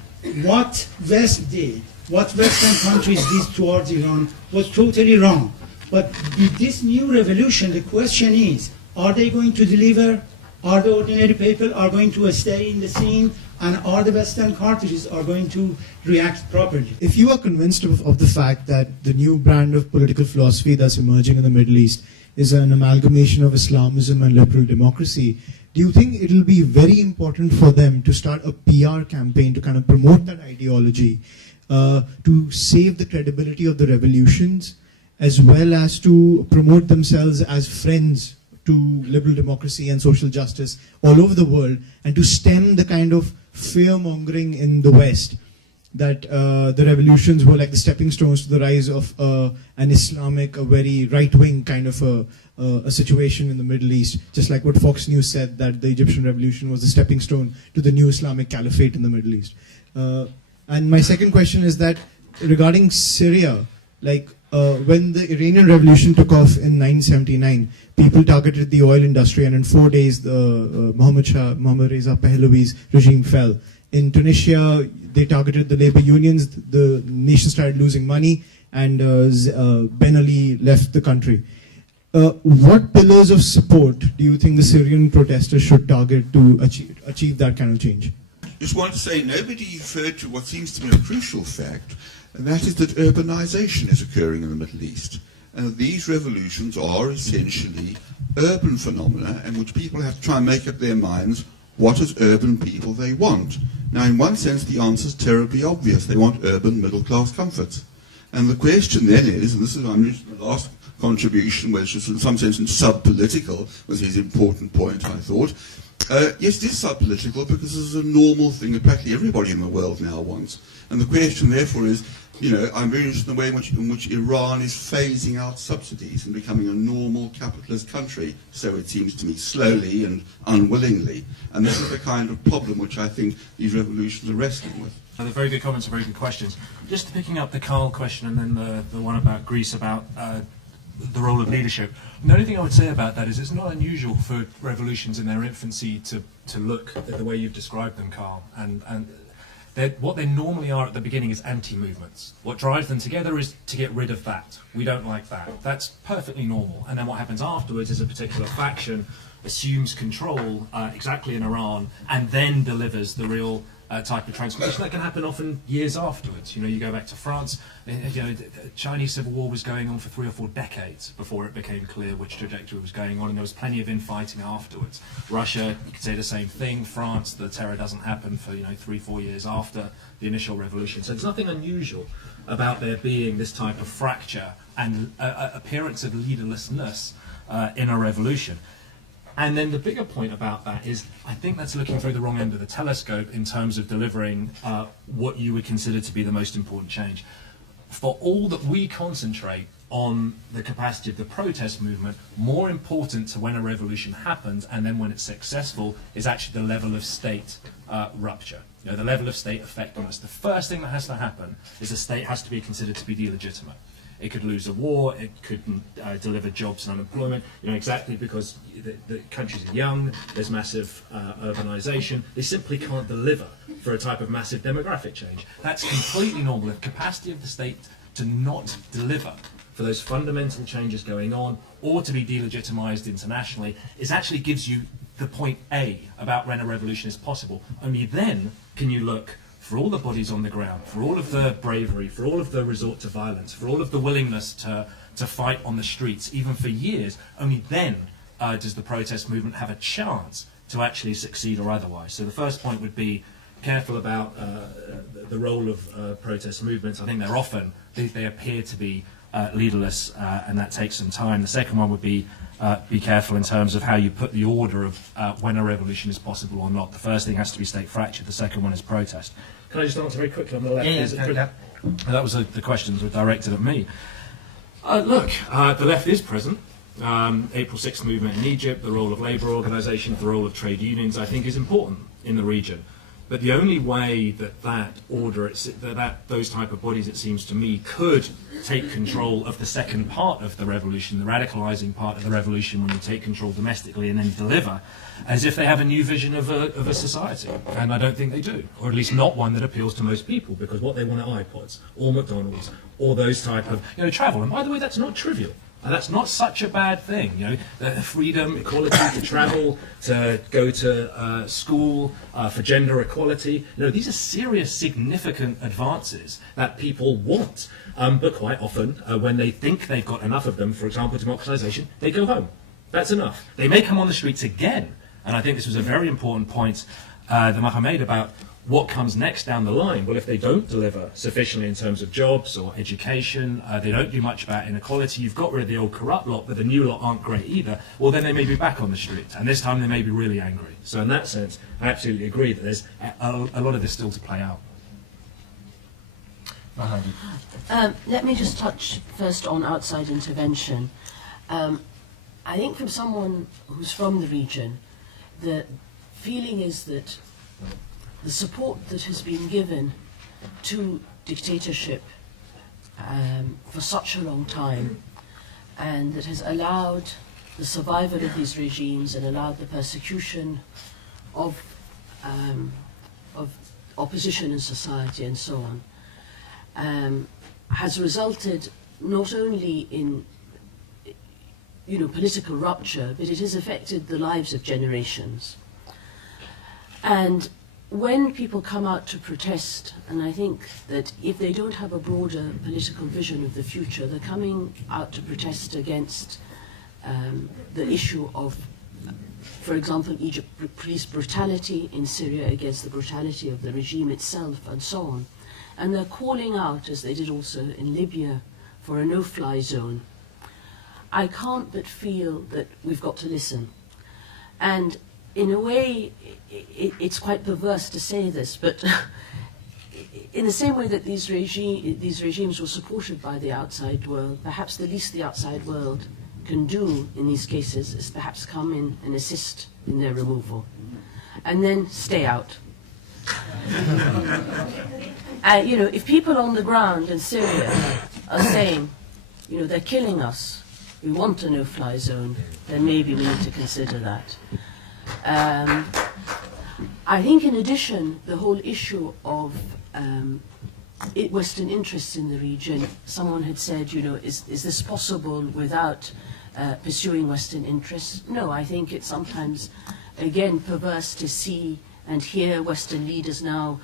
what West did, what Western countries did towards Iran was totally wrong. But with this new revolution, the question is, are they going to deliver? Are the ordinary people are going to stay in the scene? And are the Western countries are going to react properly? If you are convinced of the fact that the new brand of political philosophy that's emerging in the Middle East is an amalgamation of Islamism and liberal democracy, do you think it'll be very important for them to start a PR campaign to kind of promote that ideology, to save the credibility of the revolutions, as well as to promote themselves as friends to liberal democracy and social justice all over the world, and to stem the kind of fear-mongering in the West that the revolutions were like the stepping stones to the rise of an Islamic, a very right-wing kind of a situation in the Middle East, just like what Fox News said, that the Egyptian revolution was the stepping stone to the new Islamic caliphate in the Middle East. And my second question is that regarding Syria, like when the Iranian revolution took off in 1979, people targeted the oil industry, and in 4 days the Mohammad Reza Pahlavi's regime fell. In Tunisia, they targeted the labor unions, the nation started losing money, and Ben Ali left the country. What pillars of support do you think the Syrian protesters should target to achieve that kind of change? Just want to say, nobody referred to what seems to me a crucial fact, and that is that urbanization is occurring in the Middle East. And these revolutions are essentially urban phenomena in which people have to try and make up their minds what as urban people they want. Now, in one sense, the answer is terribly obvious. They want urban middle-class comforts. And the question then is, and this is the last contribution, which is in some sense sub-political, was his important point, I thought. Yes, it is sub-political because this is a normal thing that practically everybody in the world now wants. And the question, therefore, is, you know, I'm very interested in the way in which Iran is phasing out subsidies and becoming a normal capitalist country, so it seems to me, slowly and unwillingly. And this is the kind of problem which I think these revolutions are wrestling with. They're very good comments and very good questions. Just picking up the Karl question and then the one about Greece, about the role of leadership. The only thing I would say about that is it's not unusual for revolutions in their infancy to look at the way you've described them, Karl. And what they normally are at the beginning is anti-movements. What drives them together is to get rid of that. We don't like that. That's perfectly normal. And then what happens afterwards is a particular faction assumes control, exactly in Iran, and then delivers the real type of transformation that can happen often years afterwards. You know, you go back to France, you know, the Chinese Civil War was going on for 3 or 4 decades before it became clear which trajectory was going on, and there was plenty of infighting afterwards. Russia, you could say the same thing. France, the terror doesn't happen for, you know, 3-4 years after the initial revolution. So there's nothing unusual about there being this type of fracture and appearance of leaderlessness in a revolution. And then the bigger point about that is, I think that's looking through the wrong end of the telescope in terms of delivering what you would consider to be the most important change. For all that we concentrate on the capacity of the protest movement, more important to when a revolution happens and then when it's successful is actually the level of state rupture. You know, the level of state effectiveness. The first thing that has to happen is the state has to be considered to be delegitimate. It could lose a war, it couldn't deliver jobs and unemployment, you know, exactly because the countries are young, there's massive urbanisation, they simply can't deliver for a type of massive demographic change. That's completely normal. The capacity of the state to not deliver for those fundamental changes going on, or to be delegitimised internationally, actually gives you the point A about when a revolution is possible. Only then can you look for all the bodies on the ground, for all of the bravery, for all of the resort to violence, for all of the willingness to fight on the streets, even for years, only then does the protest movement have a chance to actually succeed or otherwise. So the first point would be careful about the role of protest movements. I think they're often, they appear to be leaderless, and that takes some time. The second one would be careful in terms of how you put the order of when a revolution is possible or not. The first thing has to be state fracture, the second one is protest. Can I just answer very quickly on the left? That was the questions were directed at me. Look, the left is present. April 6th movement in Egypt, the role of labour organisations, the role of trade unions, I think is important in the region. But the only way that those type of bodies, it seems to me, could take control of the second part of the revolution, the radicalising part of the revolution, when you take control domestically and then deliver, as if they have a new vision of a society. And I don't think they do, or at least not one that appeals to most people, because what they want are iPods, or McDonald's, or those type of travel. And by the way, that's not trivial. And that's not such a bad thing, you know, freedom, equality to travel, to go to school, for gender equality. You know, these are serious, significant advances that people want. But quite often, when they think they've got enough of them, for example, democratisation, they go home. That's enough. They may come on the streets again, And I think this was a very important point that Maha made about what comes next down the line. Well, if they don't deliver sufficiently in terms of jobs or education, they don't do much about inequality, you've got rid of the old corrupt lot, but the new lot aren't great either, well, then they may be back on the streets, and this time they may be really angry. So in that sense, I absolutely agree that there's a lot of this still to play out. Let me just touch first on outside intervention. I think from someone who's from the region, the feeling is that the support that has been given to dictatorship for such a long time, and that has allowed the survival of these regimes and allowed the persecution of opposition in society and so on, has resulted not only in political rupture, but it has affected the lives of generations. And when people come out to protest, and I think that if they don't have a broader political vision of the future, they're coming out to protest against the issue of, for example, Egypt police brutality in Syria against the brutality of the regime itself and so on. And they're calling out, as they did also in Libya, for a no-fly zone. I can't but feel that we've got to listen. And in a way, it's quite perverse to say this, but in the same way that these regimes were supported by the outside world, perhaps the least the outside world can do in these cases is perhaps come in and assist in their removal, and then stay out. If people on the ground in Syria are saying, they're killing us, we want a no-fly zone, then maybe we need to consider that. I think in addition, the whole issue of Western interests in the region, someone had said, is this possible without pursuing Western interests? No, I think it's sometimes, again, perverse to see and hear Western leaders now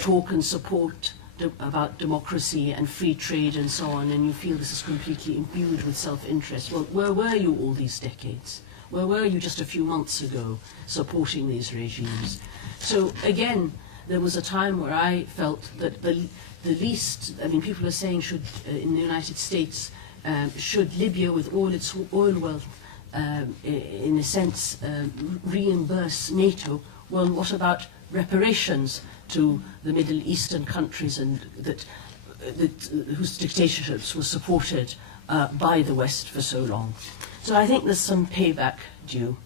talk and support about democracy and free trade and so on, and you feel this is completely imbued with self-interest. Well, where were you all these decades? Where were you just a few months ago supporting these regimes? So again, there was a time where I felt that the least, people are saying in the United States, should Libya with all its oil wealth, in a sense, reimburse NATO? Well, what about reparations to the Middle Eastern countries and whose dictatorships were supported by the West for so long? So I think there's some payback due.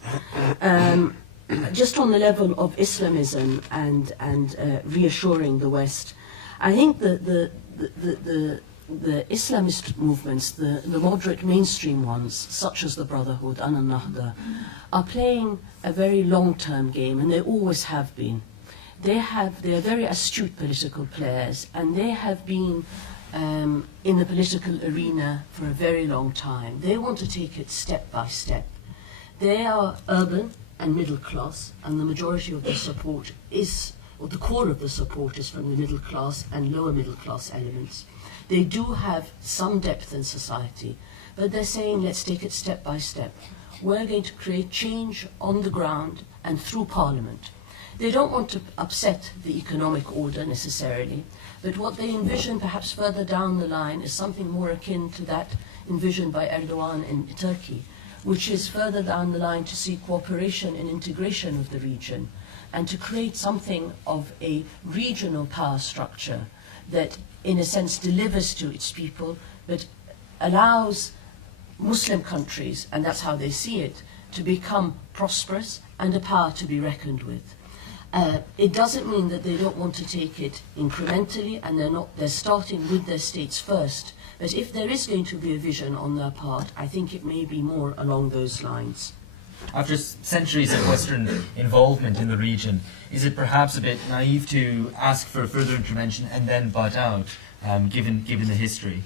Just on the level of Islamism and reassuring the West, I think the Islamist movements, the moderate mainstream ones, such as the Brotherhood and Al-Nahda, are playing a very long-term game, and they always have been. They are very astute political players, and they have been in the political arena for a very long time. They want to take it step by step. They are urban and middle class, and the majority of their support is, or the core of the support is from the middle class and lower middle class elements. They do have some depth in society, but they're saying, let's take it step by step. We're going to create change on the ground and through Parliament. They don't want to upset the economic order necessarily, but what they envision perhaps further down the line is something more akin to that envisioned by Erdogan in Turkey, which is further down the line to see cooperation and integration of the region and to create something of a regional power structure that in a sense delivers to its people but allows Muslim countries, and that's how they see it, to become prosperous and a power to be reckoned with. It doesn't mean that they don't want to take it incrementally, and they're starting with their states first. But if there is going to be a vision on their part, I think it may be more along those lines. After centuries of Western involvement in the region, is it perhaps a bit naive to ask for further intervention and then butt out, given the history?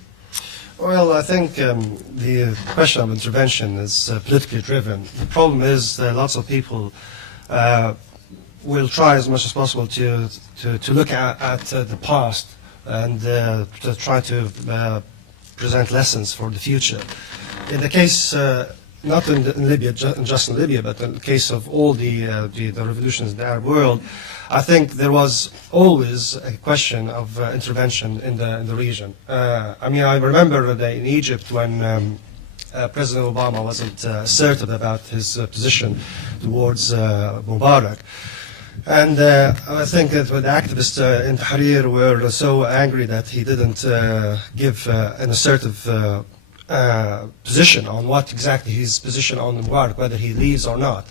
Well, I think the question of intervention is politically driven. The problem is that lots of people will try as much as possible to look at the past and to try to present lessons for the future. In the case not in Libya, just in Libya, but in the case of all the revolutions in the Arab world, I think there was always a question of intervention in the region. I mean, I remember that in Egypt when President Obama wasn't assertive about his position towards Mubarak. And I think that the activists in Tahrir were so angry that he didn't give an assertive position on what exactly his position on Mubarak, whether he leaves or not.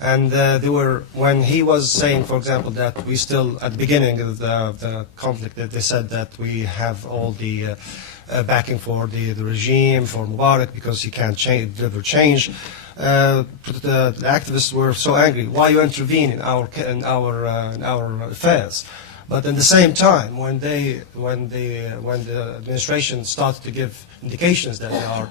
And they were, when he was saying, for example, that we still, at the beginning of the conflict, that they said that we have all the backing for the regime, for Mubarak, because he can't deliver change. The activists were so angry. Why you intervene in our affairs? But at the same time, when the administration started to give indications that they are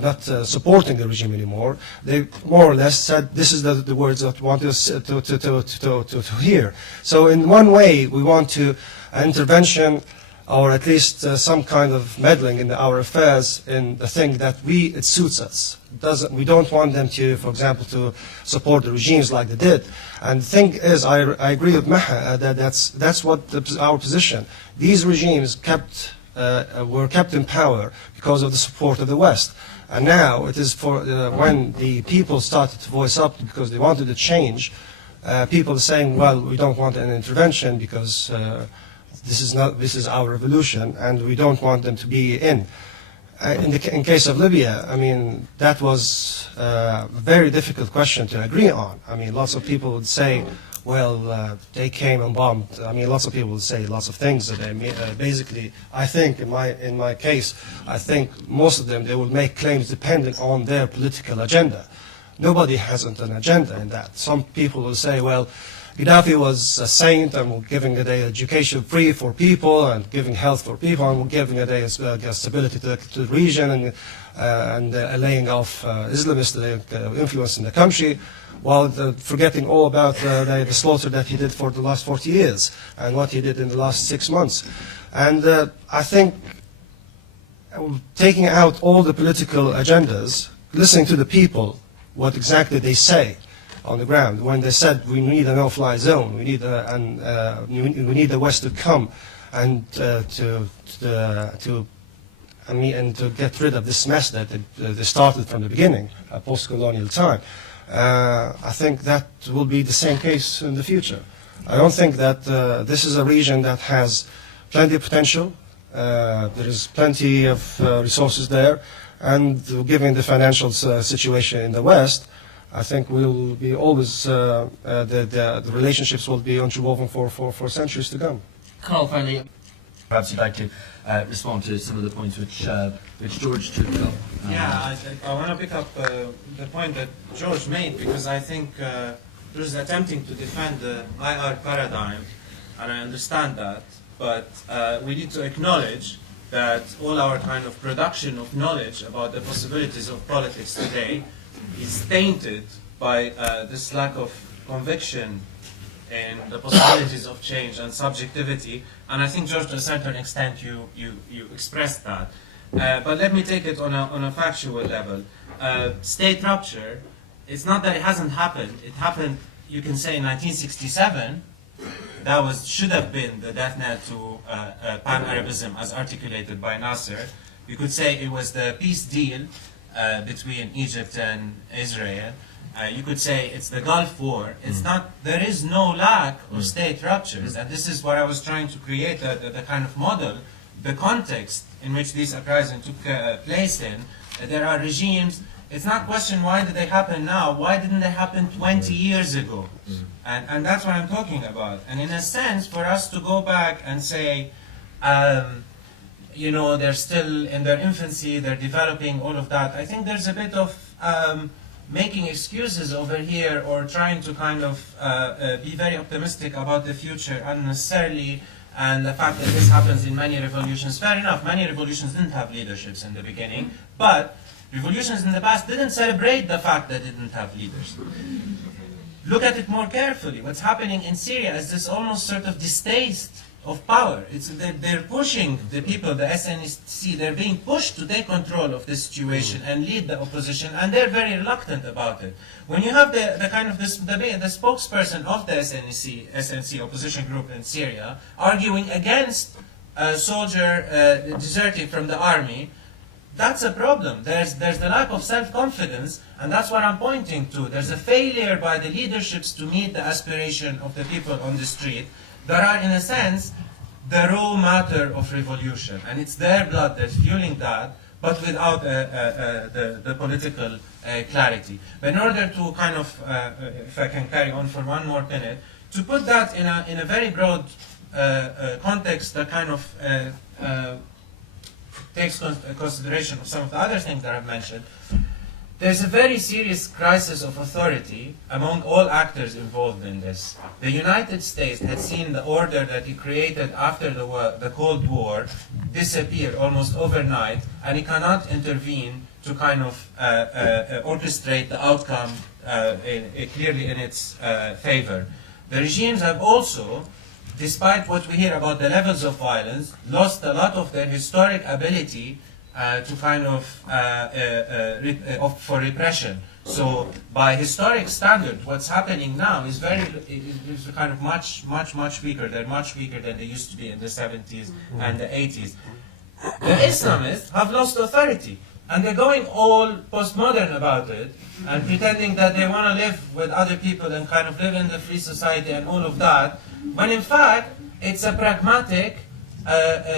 not supporting the regime anymore, they more or less said, this is the words that we want us to hear. So in one way, we want to intervention, or at least some kind of meddling in our affairs in the thing that it suits us. We don't want them to, for example, to support the regimes like they did. And the thing is, I agree with Maha that that's what our position. These regimes were kept in power because of the support of the West. And now it is for when the people started to voice up because they wanted to change, people are saying, well, we don't want an intervention because this is our revolution, and we don't want them to be in. In case of Libya, I mean, that was a very difficult question to agree on. I mean, lots of people would say, well, they came and bombed. I mean, lots of people would say lots of things. That they basically, I think, in my case, I think most of them, they will make claims depending on their political agenda. Nobody hasn't an agenda in that. Some people will say, well, Gaddafi was a saint and giving a day education free for people and giving health for people and giving a day stability to the region and laying off Islamists influence in the country, while forgetting all about the slaughter that he did for the last 40 years and what he did in the last 6 months. And I think taking out all the political agendas, listening to the people, what exactly they say on the ground. When they said we need a no-fly zone, we need the West to come and to get rid of this mess that they started from the beginning, post-colonial time. I think that will be the same case in the future. I don't think that this is a region that has plenty of potential. There is plenty of resources there, and given the financial situation in the West, I think we'll be always, the relationships will be interwoven for centuries to come. Karl, finally, perhaps you'd like to respond to some of the points which George took up. Yeah, I want to pick up the point that George made, because I think George is attempting to defend the IR paradigm, and I understand that, but we need to acknowledge that all our kind of production of knowledge about the possibilities of politics today is tainted by this lack of conviction in the possibilities of change and subjectivity, and I think, George, to a certain extent you expressed that. But let me take it on a factual level. State rupture, it's not that it hasn't happened. It happened, you can say, in 1967. That should have been the death knell to pan-Arabism as articulated by Nasser. You could say it was the peace deal between Egypt and Israel. You could say it's the Gulf War. It's not. There is no lack of state ruptures, and this is what I was trying to create, the kind of model, the context in which these uprisings took place in. There are regimes. It's not a question why did they happen now. Why didn't they happen 20 years ago? And that's what I'm talking about. And in a sense, for us to go back and say, you know, they're still in their infancy, they're developing, all of that. I think there's a bit of making excuses over here, or trying to kind of be very optimistic about the future unnecessarily, and the fact that this happens in many revolutions. Fair enough, many revolutions didn't have leaderships in the beginning, but revolutions in the past didn't celebrate the fact that they didn't have leaders. Look at it more carefully. What's happening in Syria is this almost sort of distaste of power. They're pushing the people, the SNC, they're being pushed to take control of the situation and lead the opposition, and they're very reluctant about it. When you have the spokesperson of the SNC opposition group in Syria arguing against a soldier deserting from the army, that's a problem. There's the lack of self-confidence, and that's what I'm pointing to. There's a failure by the leaderships to meet the aspiration of the people on the street that are, in a sense, the raw matter of revolution. And it's their blood that's fueling that, but without the political clarity. But in order to kind of, if I can carry on for one more minute, to put that in a very broad context that kind of takes consideration of some of the other things that I've mentioned, there's a very serious crisis of authority among all actors involved in this. The United States had seen the order that he created after the Cold War disappear almost overnight, and he cannot intervene to kind of orchestrate the outcome clearly in its favor. The regimes have also, despite what we hear about the levels of violence, lost a lot of their historic ability to kind of for repression. So by historic standard, what's happening now is is kind of much weaker. They're much weaker than they used to be in the 70s and the 80s. The Islamists have lost authority, and they're going all postmodern about it and pretending that they want to live with other people and kind of live in the free society and all of that, when in fact it's a pragmatic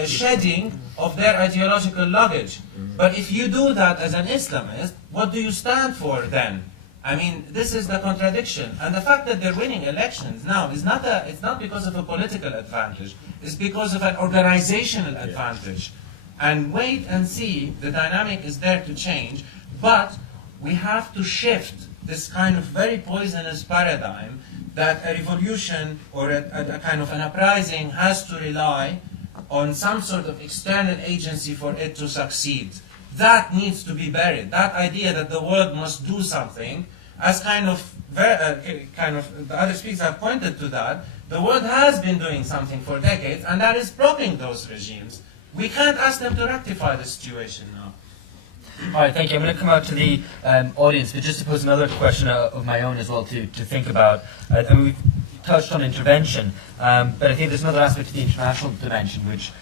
shedding of their ideological luggage. But if you do that as an Islamist, what do you stand for then? I mean, this is the contradiction. And the fact that they're winning elections now is it's not because of a political advantage. It's because of an organizational advantage. And wait and see, the dynamic is there to change, but we have to shift this kind of very poisonous paradigm that a revolution or a kind of an uprising has to rely on some sort of external agency for it to succeed. That needs to be buried. That idea that the world must do something, as kind of the other speakers have pointed to that, the world has been doing something for decades, and that is propping those regimes. We can't ask them to rectify the situation now. All right, thank you. I'm going to come out to the audience, but just to pose another question of my own as well to think about. I mean, we've touched on intervention, but I think there's another aspect to the international dimension, in which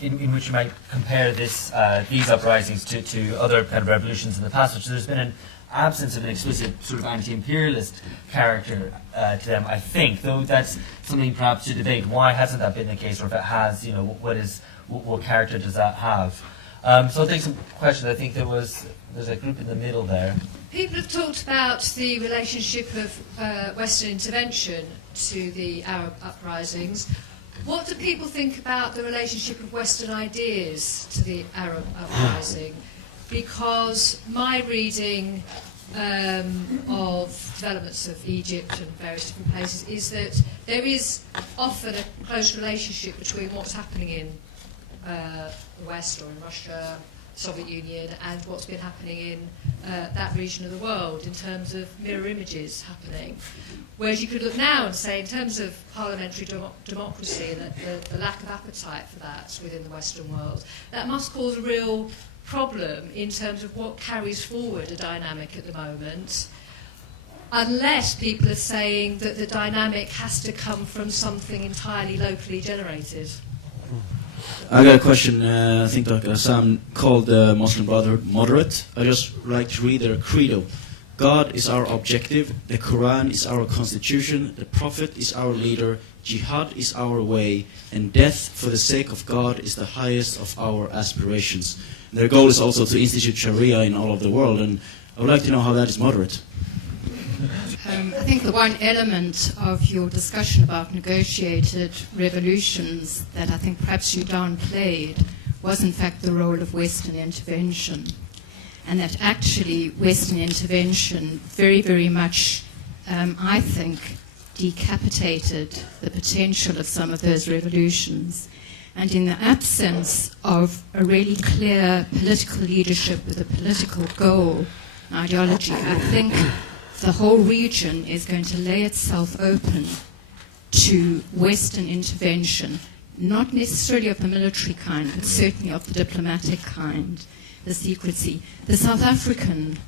you might compare these uprisings to other kind of revolutions in the past, which there's been an absence of an explicit sort of anti-imperialist character to them, I think, though that's something perhaps to debate. Why hasn't that been the case, or if it has, what character does that have? So I'll take some questions. I think there's a group in the middle there. People have talked about the relationship of Western intervention to the Arab uprisings. What do people think about the relationship of Western ideas to the Arab uprising? Because my reading of developments of Egypt and various different places is that there is often a close relationship between what's happening in the West or in Russia, Soviet Union, and what's been happening in that region of the world in terms of mirror images happening. Whereas you could look now and say, in terms of parliamentary democracy and the lack of appetite for that within the Western world, that must cause a real problem in terms of what carries forward a dynamic at the moment, unless people are saying that the dynamic has to come from something entirely locally generated. I got a question, I think Dr. Azzam called the Muslim Brotherhood moderate. I just like to read their credo. God is our objective, the Quran is our constitution, the Prophet is our leader, jihad is our way, and death for the sake of God is the highest of our aspirations. And their goal is also to institute Sharia in all of the world, and I would like to know how that is moderate. I think the one element of your discussion about negotiated revolutions that I think perhaps you downplayed was in fact the role of Western intervention. And that actually Western intervention very, very much, I think, decapitated the potential of some of those revolutions. And in the absence of a really clear political leadership with a political goal and ideology, I think the whole region is going to lay itself open to Western intervention, not necessarily of the military kind, but certainly of the diplomatic kind, the secrecy. The South African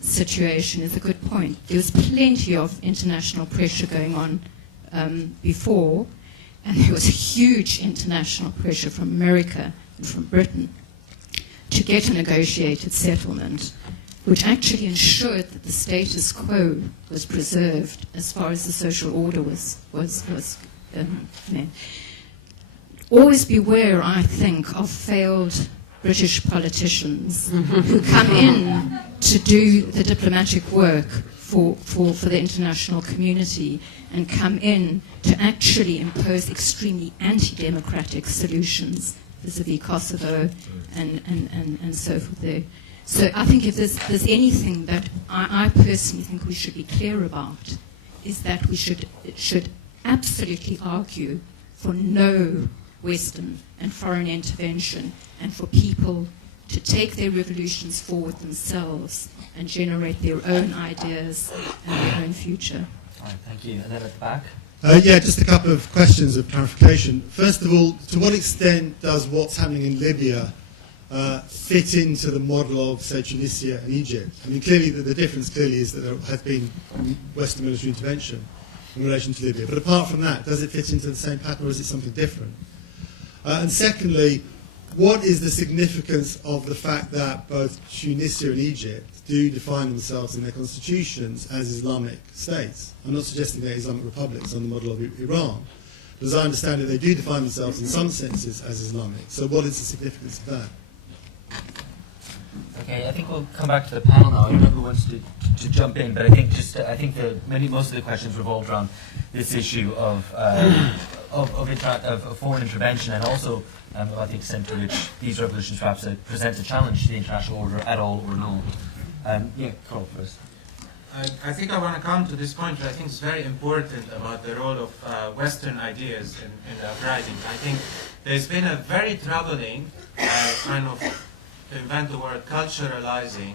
situation is a good point. There was plenty of international pressure going on before, and there was huge international pressure from America and from Britain to get a negotiated settlement, which actually ensured that the status quo was preserved as far as the social order was met. Always beware, I think, of failed British politicians who come in to do the diplomatic work for the international community and come in to actually impose extremely anti-democratic solutions vis-à-vis Kosovo and so forth there. So I think if there's anything that I personally think we should be clear about, is that we should absolutely argue for no Western and foreign intervention, and for people to take their revolutions forward themselves and generate their own ideas and their own future. All right, thank you. And then at the back? Yeah, just a couple of questions of clarification. First of all, to what extent does what's happening in Libya fit into the model of, say, Tunisia and Egypt? I mean, clearly, the difference clearly is that there has been Western military intervention in relation to Libya. But apart from that, does it fit into the same pattern, or is it something different? And secondly, what is the significance of the fact that both Tunisia and Egypt do define themselves in their constitutions as Islamic states? I'm not suggesting they're Islamic republics on the model of Iran, but as I understand it, they do define themselves in some senses as Islamic. So what is the significance of that? Okay, I think we'll come back to the panel now. I don't know who wants to jump in, but I think most of the questions revolved around this issue of foreign intervention, and also about the extent to which these revolutions perhaps present a challenge to the international order at all or not. Yeah, Karl first. I think I want to come to this point, which I think is very important about the role of Western ideas in the uprising. I think there's been a very troubling kind of, to invent the word, culturalizing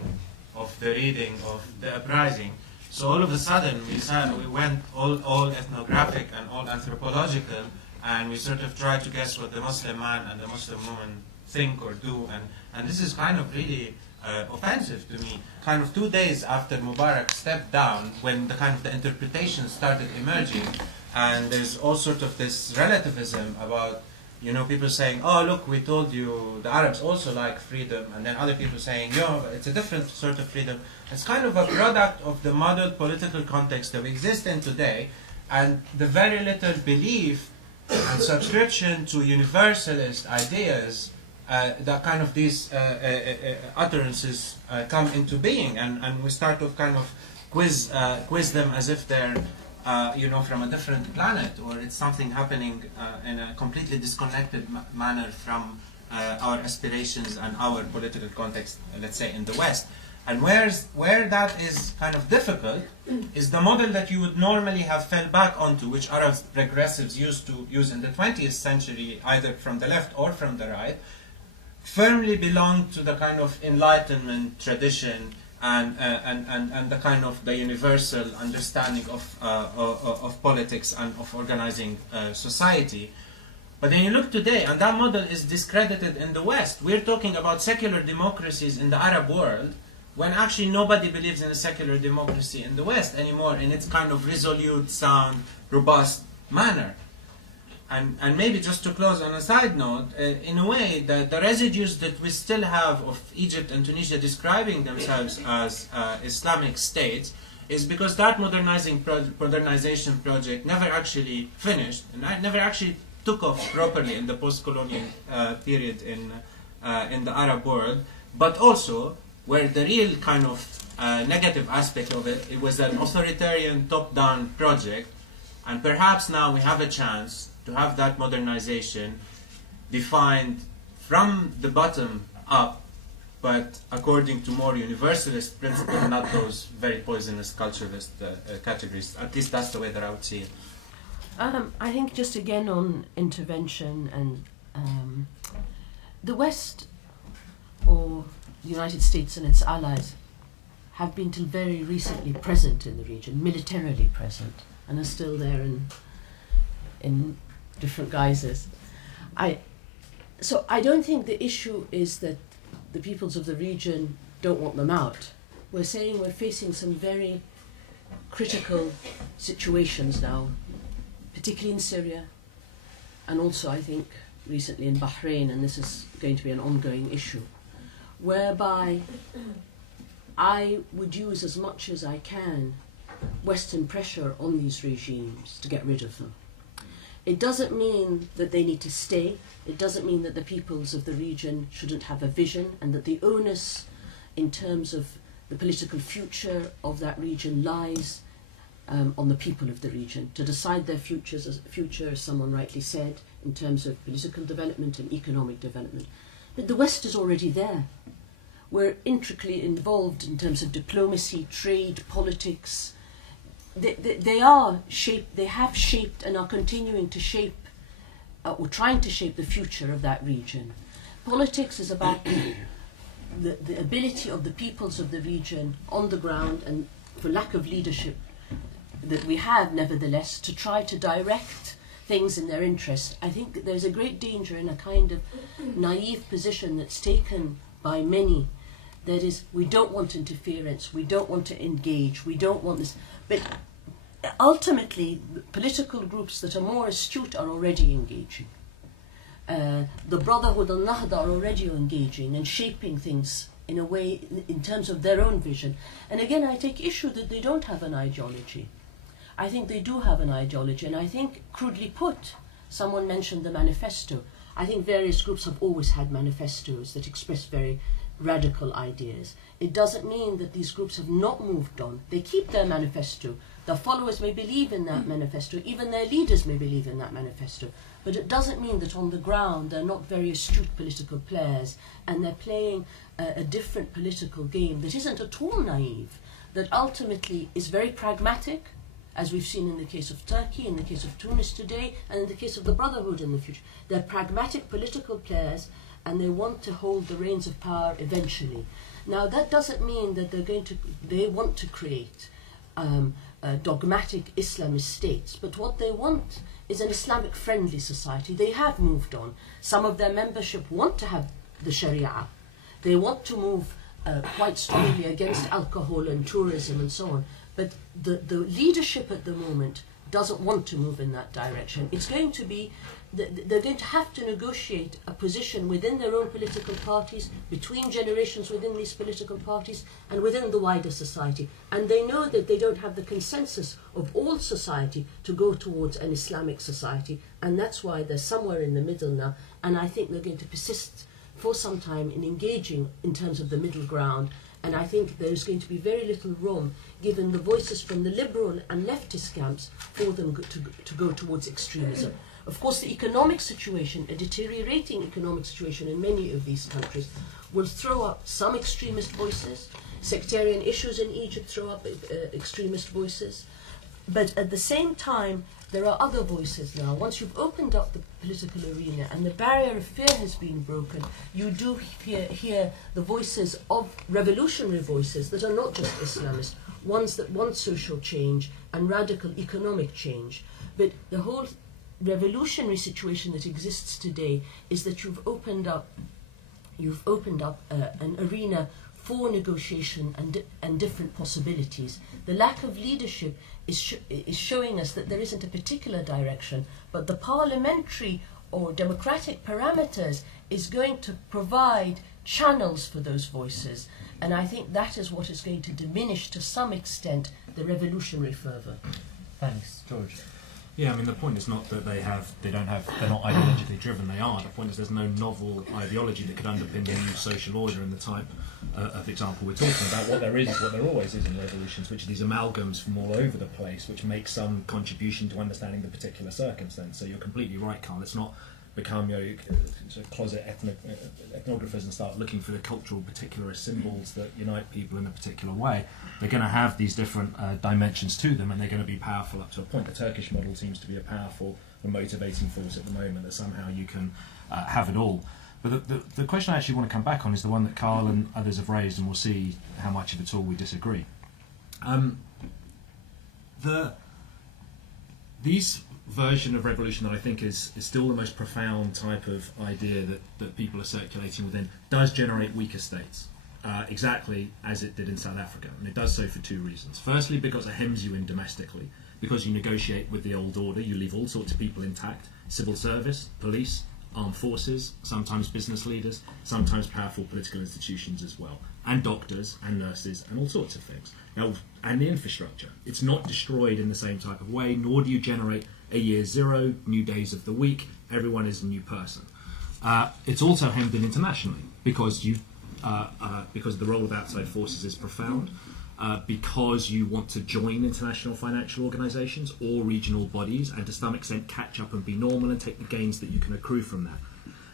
of the reading of the uprising. So all of a sudden we went all ethnographic and all anthropological, and we sort of tried to guess what the Muslim man and the Muslim woman think or do, and this is kind of really offensive to me. Kind of 2 days after Mubarak stepped down, when the kind of the interpretation started emerging, and there's all sort of this relativism about, you know, people saying, oh, look, we told you the Arabs also like freedom, and then other people saying, yo, it's a different sort of freedom. It's kind of a product of the muddled political context that we exist in today, and the very little belief and subscription to universalist ideas that kind of these utterances come into being, and we start to kind of quiz them as if they're you know, from a different planet, or it's something happening in a completely disconnected manner from our aspirations and our political context, let's say, in the West. And where that is kind of difficult is the model that you would normally have fell back onto, which Arab progressives used to use in the 20th century, either from the left or from the right, firmly belonged to the kind of Enlightenment tradition and the kind of the universal understanding of politics and of organizing society. But then you look today, and that model is discredited in the West. We're talking about secular democracies in the Arab world, when actually nobody believes in a secular democracy in the West anymore in its kind of resolute, sound, robust manner. And maybe just to close on a side note, in a way, the residues that we still have of Egypt and Tunisia describing themselves as Islamic states is because that modernization project never actually finished, and never actually took off properly in the post-colonial period in the Arab world, but also where the real kind of negative aspect of it, it was an authoritarian top-down project, and perhaps now we have a chance to have that modernization defined from the bottom up, but according to more universalist principles, not those very poisonous culturalist categories. At least that's the way that I would see it. I think just again on intervention, and the West, or the United States and its allies, have been till very recently present in the region, militarily present, and are still there in different guises. So I don't think the issue is that the peoples of the region don't want them out. We're saying we're facing some very critical situations now, particularly in Syria, and also I think recently in Bahrain, and this is going to be an ongoing issue, whereby I would use as much as I can Western pressure on these regimes to get rid of them. It doesn't mean that they need to stay. It doesn't mean that the peoples of the region shouldn't have a vision, and that the onus in terms of the political future of that region lies on the people of the region to decide their future, as someone rightly said, in terms of political development and economic development. But the West is already there. We're intricately involved in terms of diplomacy, trade, politics. They have shaped and are continuing to shape, or trying to shape the future of that region. Politics is about the ability of the peoples of the region on the ground, and for lack of leadership that we have, nevertheless, to try to direct things in their interest. I think that there's a great danger in a kind of naive position that's taken by many. That is, we don't want interference, we don't want to engage, we don't want this. But ultimately, political groups that are more astute are already engaging. The Brotherhood and Nahda are already engaging and shaping things in a way, in terms of their own vision. And again, I take issue that they don't have an ideology. I think they do have an ideology, and I think, crudely put, someone mentioned the manifesto. I think various groups have always had manifestos that express very radical ideas. It doesn't mean that these groups have not moved on. They keep their manifesto. Their followers may believe in that manifesto, even their leaders may believe in that manifesto. But it doesn't mean that on the ground they're not very astute political players, and they're playing a different political game that isn't at all naive, that ultimately is very pragmatic, as we've seen in the case of Turkey, in the case of Tunis today, and in the case of the Brotherhood in the future. They're pragmatic political players, and they want to hold the reins of power eventually. Now, that doesn't mean that they want to create dogmatic Islamist states, but what they want is an Islamic-friendly society. They have moved on. Some of their membership want to have the Sharia. They want to move quite strongly against alcohol and tourism and so on. But the leadership at the moment doesn't want to move in that direction. It's going to be, they're going to have to negotiate a position within their own political parties, between generations within these political parties, and within the wider society. And they know that they don't have the consensus of all society to go towards an Islamic society, and that's why they're somewhere in the middle now. And I think they're going to persist for some time in engaging in terms of the middle ground. And I think there's going to be very little room, given the voices from the liberal and leftist camps, for them to go towards extremism. Of course, the economic situation, a deteriorating economic situation in many of these countries, will throw up some extremist voices. Sectarian issues in Egypt throw up extremist voices. But at the same time, there are other voices now. Once you've opened up the political arena and the barrier of fear has been broken, you do hear the voices of revolutionary voices that are not just Islamist, ones that want social change and radical economic change. But the whole revolutionary situation that exists today is that you've opened up an arena for negotiation and different possibilities. The lack of leadership is showing us that there isn't a particular direction, but the parliamentary or democratic parameters is going to provide channels for those voices. And I think that is what is going to diminish to some extent the revolutionary fervour. Thanks, George. Yeah, I mean, the point is not that they're not ideologically driven, they are. The point is there's no novel ideology that could underpin the new social order and the type of example we're talking about. What there always is in revolutions, which are these amalgams from all over the place, which make some contribution to understanding the particular circumstance. So you're completely right, Karl. It's not become sort of closet ethnographers and start looking for the cultural particularist symbols that unite people in a particular way. They're going to have these different dimensions to them, and they're going to be powerful up to a point. The Turkish model seems to be a powerful and motivating force at the moment, that somehow you can have it all. But the question I actually want to come back on is the one that Karl and others have raised, and we'll see how much of it all we disagree. These version of revolution that I think is still the most profound type of idea that people are circulating within does generate weaker states, exactly as it did in South Africa. And it does so for two reasons. Firstly, because it hems you in domestically, because you negotiate with the old order, you leave all sorts of people intact, civil service, police, armed forces, sometimes business leaders, sometimes powerful political institutions as well, and doctors and nurses and all sorts of things. Now, and the infrastructure. It's not destroyed in the same type of way, nor do you generate a year zero, new days of the week, everyone is a new person. It's also hemmed in internationally because because the role of outside forces is profound, because you want to join international financial organisations or regional bodies and to some extent catch up and be normal and take the gains that you can accrue from that.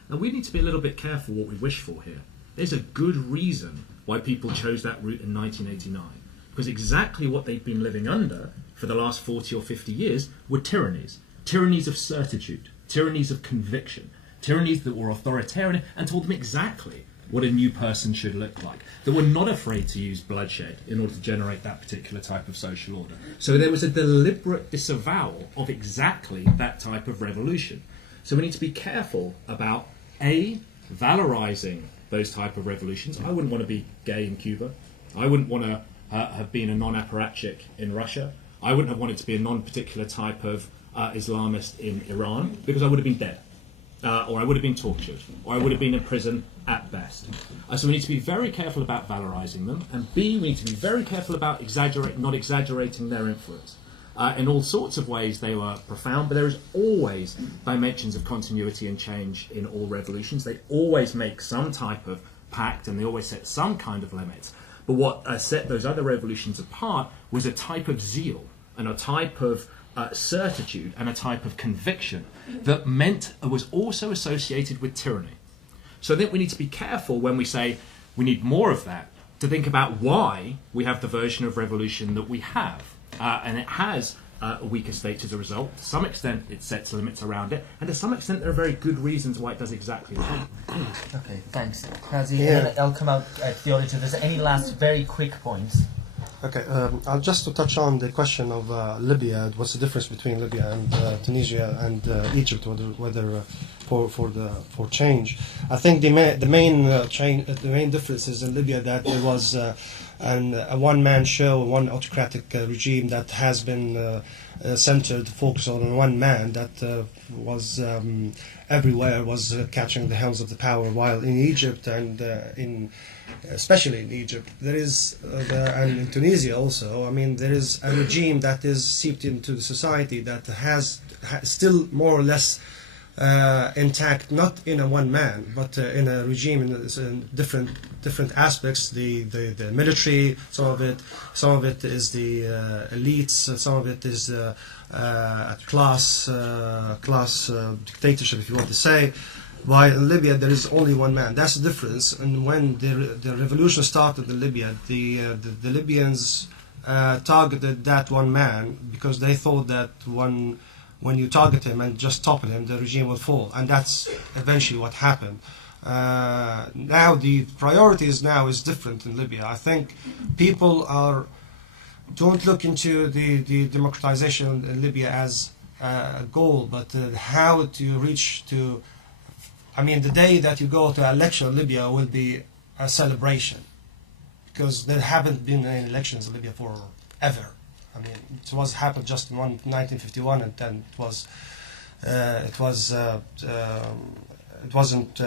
Now we need to be a little bit careful what we wish for here. There's a good reason why people chose that route in 1989, because exactly what they've been living under for the last 40 or 50 years were tyrannies. Tyrannies of certitude, tyrannies of conviction, tyrannies that were authoritarian and told them exactly what a new person should look like, that were not afraid to use bloodshed in order to generate that particular type of social order. So there was a deliberate disavowal of exactly that type of revolution. So we need to be careful about, A, valorizing those type of revolutions. I wouldn't want to be gay in Cuba. I wouldn't want to have been a non-apparatchik in Russia. I wouldn't have wanted to be a non-particular type of Islamist in Iran, because I would have been dead. Or I would have been tortured, or I would have been in prison at best. So we need to be very careful about valorizing them, and B, we need to be very careful about not exaggerating their influence. In all sorts of ways they were profound, but there is always dimensions of continuity and change in all revolutions. They always make some type of pact, and they always set some kind of limits. But what set those other revolutions apart was a type of zeal and a type of certitude and a type of conviction that was also associated with tyranny. So I think we need to be careful when we say we need more of that, to think about why we have the version of revolution that we have. And it has a weaker state as a result. To some extent it sets limits around it, and to some extent there are very good reasons why it does exactly that. Okay, thanks. Ghazi, and then I'll come out at the audience if there's any last very quick points. Okay, I'll just to touch on the question of Libya. What's the difference between Libya and Tunisia and Egypt? Whether for change, I think the main difference is in Libya that there was a one-man show, one autocratic regime that has been centered, focused on one man that was everywhere, was catching the helms of the power. While in Egypt and especially in Egypt, there is, and in Tunisia also, I mean, there is a regime that is seeped into the society that has still more or less intact, not in a one man, but in a regime in different aspects. The military, some of it is the elites, some of it is class dictatorship, if you want to say. While in Libya there is only one man. That's the difference. And when the revolution started in Libya, the Libyans targeted that one man because they thought that when you target him and just topple him, the regime will fall. And that's eventually what happened. Now the priorities now is different in Libya. I think people don't look into the democratization in Libya as a goal, but how to reach to. I mean, the day that you go to election in Libya will be a celebration, because there haven't been any elections in Libya forever. I mean, it happened just in 1951, and then it wasn't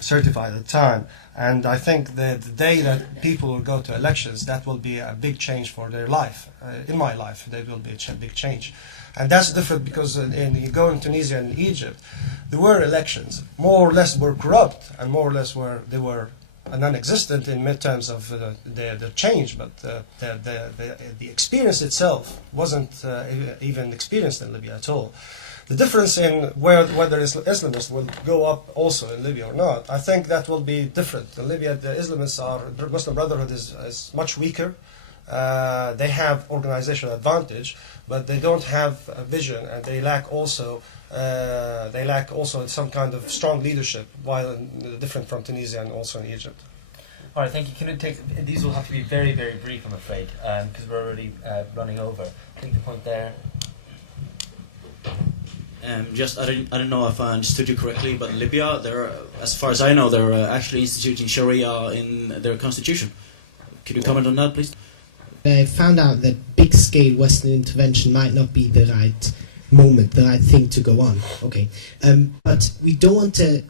certified at the time. And I think the day that people will go to elections, that will be a big change for their life. In my life, there will be a big change. And that's different because you go in Tunisia and Egypt, there were elections, more or less were corrupt, and more or less they were non-existent in terms of the change, but the experience itself wasn't even experienced in Libya at all. The difference in whether Islamists will go up also in Libya or not, I think that will be different. In Libya, the Islamists Muslim Brotherhood is much weaker. They have organizational advantage, but they don't have a vision, and they lack also some kind of strong leadership, while different from Tunisia and also in Egypt. All right, thank you. Can it take? These will have to be very, very brief, I'm afraid, because we're already running over. I think the point there. Just I don't know if I understood you correctly, but Libya, as far as I know, they're actually instituting Sharia in their constitution. Could you comment on that, please? I found out that big-scale Western intervention might not be the right moment, the right thing to go on. Okay, but we don't want to.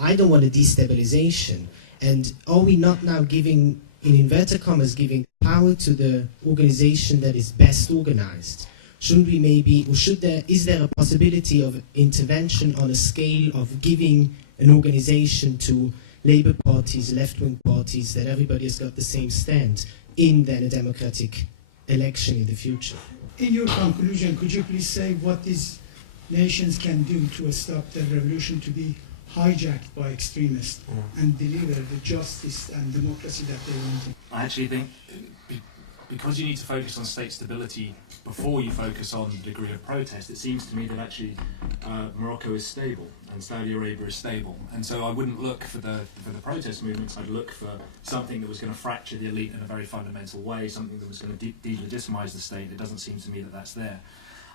I don't want a destabilization. And are we not now giving, in inverted commas, giving power to the organization that is best organized? Shouldn't we maybe, or is there a possibility of intervention on a scale of giving an organization to Labour parties, left-wing parties, that everybody has got the same stand in then a democratic election in the future? In your conclusion, could you please say what these nations can do to stop the revolution to be hijacked by extremists and deliver the justice and democracy that they want? I actually think because you need to focus on state stability before you focus on the degree of protest, it seems to me that actually Morocco is stable and Saudi Arabia is stable, and so I wouldn't look for the protest movements. I'd look for something that was going to fracture the elite in a very fundamental way, something that was going to delegitimize the state. It doesn't seem to me that that's there.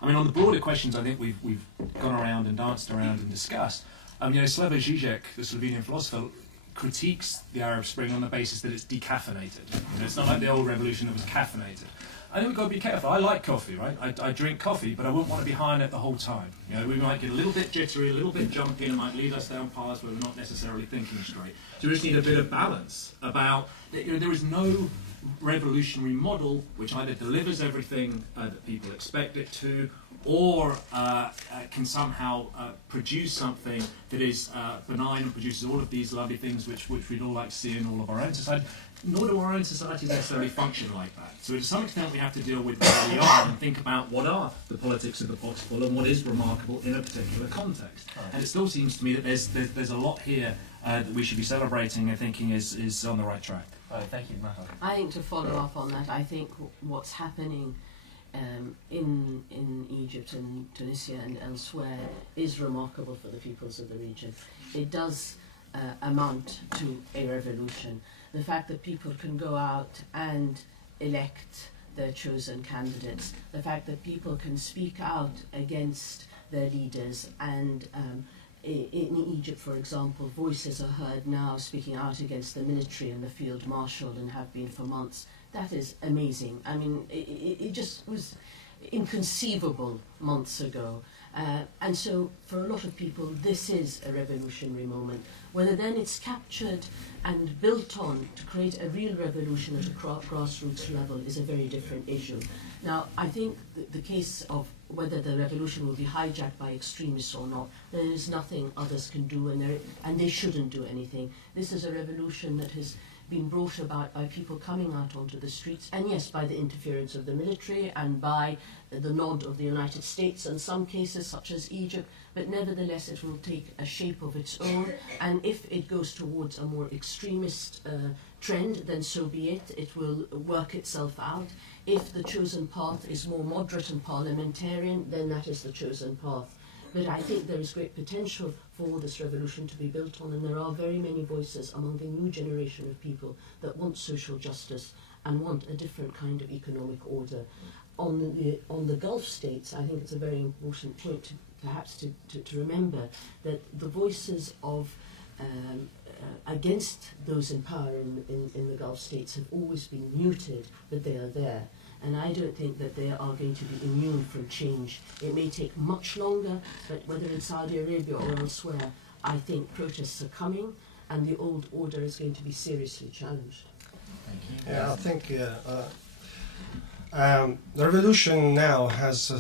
I mean, on the broader questions, I think we've gone around and danced around and discussed. Slavoj Žižek, the Slovenian philosopher, critiques the Arab Spring on the basis that it's decaffeinated. It's not like the old revolution that was caffeinated. I think we've got to be careful. I like coffee, right? I drink coffee, but I wouldn't want to be high on it the whole time. We might get a little bit jittery, a little bit jumpy, and it might lead us down paths where we're not necessarily thinking straight. So we just need a bit of balance about, there is no revolutionary model which either delivers everything that people expect it to, or can somehow produce something that is benign and produces all of these lovely things which we'd all like to see in all of our own society. Nor do our own societies necessarily function like that. So to some extent we have to deal with where we are and think about what are the politics of the possible and what is remarkable in a particular context. And it still seems to me that there's a lot here that we should be celebrating and thinking is on the right track. Thank you, Maha. I think to follow up on that, I think what's happening in Egypt and Tunisia and elsewhere is remarkable for the peoples of the region. It does amount to a revolution. The fact that people can go out and elect their chosen candidates, the fact that people can speak out against their leaders, and in Egypt, for example, voices are heard now speaking out against the military and the field marshal and have been for months. That is amazing. I mean, it just was inconceivable months ago. And so for a lot of people, this is a revolutionary moment. Whether then it's captured and built on to create a real revolution at a grassroots level is a very different issue. Now, I think the case of whether the revolution will be hijacked by extremists or not, there is nothing others can do, and they shouldn't do anything. This is a revolution that has been brought about by people coming out onto the streets, and yes, by the interference of the military and by the nod of the United States in some cases, such as Egypt, but nevertheless it will take a shape of its own, and if it goes towards a more extremist trend, then so be it. It will work itself out. If the chosen path is more moderate and parliamentarian, then that is the chosen path. But I think there is great potential for this revolution to be built on, and there are very many voices among the new generation of people that want social justice and want a different kind of economic order. On the Gulf states, I think it's a very important point perhaps to remember that the voices of against those in power in the Gulf states have always been muted, but they are there. And I don't think that they are going to be immune from change. It may take much longer, but whether in Saudi Arabia or elsewhere, I think protests are coming, and the old order is going to be seriously challenged. Thank you. Yeah, I think the revolution now has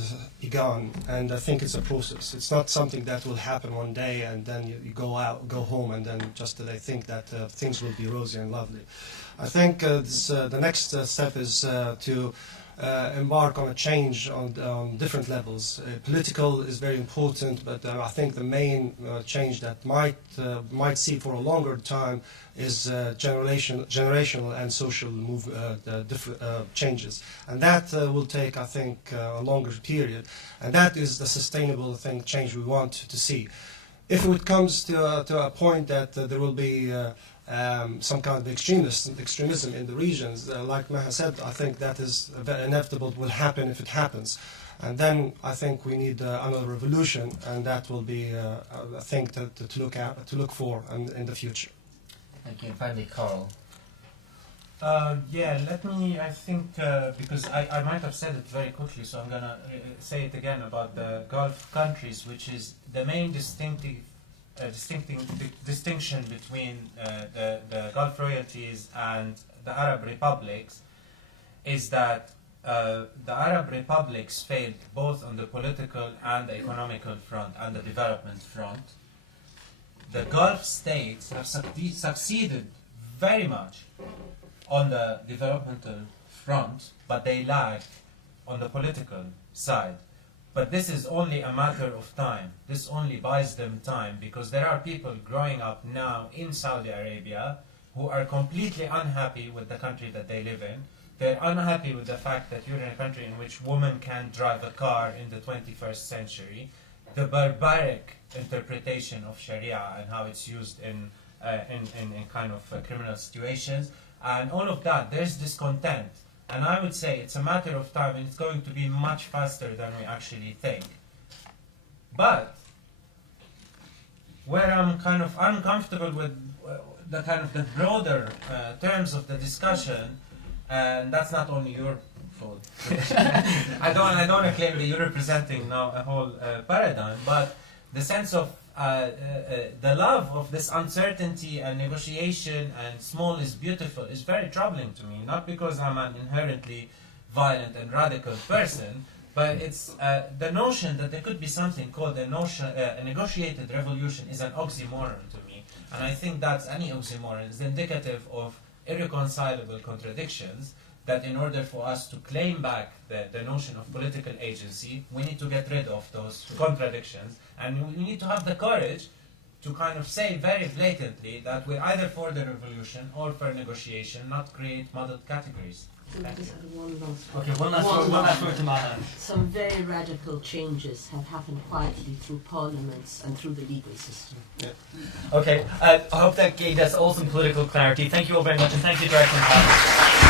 begun, and I think it's a process. It's not something that will happen one day and then you go home, and then just they think that things will be rosy and lovely. I think the next step is to embark on a change on different levels. Political is very important, but I think the main change that might see for a longer time is generational and social changes, and that will take, I think, a longer period, and that is the sustainable change we want to see. If it comes to a point that there will be some kind of extremism in the regions, like Maha said, I think that is inevitable, will happen if it happens. And then I think we need another revolution, and that will be a thing to look for in the future. Thank you. And finally, Karl. Yeah, let me, I think, because I might have said it very quickly, so I'm going to say it again about the Gulf countries, which is the main distinction between the Gulf royalties and the Arab republics is that the Arab republics failed both on the political and the economical front and the development front. The Gulf states have succeeded very much on the developmental front, but they lag on the political side. But this is only a matter of time. This only buys them time, because there are people growing up now in Saudi Arabia who are completely unhappy with the country that they live in. They're unhappy with the fact that you're in a country in which women can't drive a car in the 21st century. The barbaric interpretation of Sharia and how it's used in kind of criminal situations. And all of that, there's discontent. And I would say it's a matter of time, and it's going to be much faster than we actually think. But where I'm kind of uncomfortable with the kind of the broader terms of the discussion, and that's not only your fault. I don't want to claim that you're representing now a whole paradigm, but the sense of the love of this uncertainty and negotiation and small is beautiful is very troubling to me. Not because I'm an inherently violent and radical person, but it's the notion that there could be something called a negotiated revolution is an oxymoron to me. And I think that's any oxymoron is indicative of irreconcilable contradictions, that in order for us to claim back the notion of political agency, we need to get rid of those contradictions, and we need to have the courage to kind of say very blatantly that we're either for the revolution or for negotiation, not create muddled categories. One last word to Maha. Some very radical changes have happened quietly through parliaments and through the legal system. Yeah. Okay, I hope that gave us all some political clarity. Thank you all very much, and thank you, Director.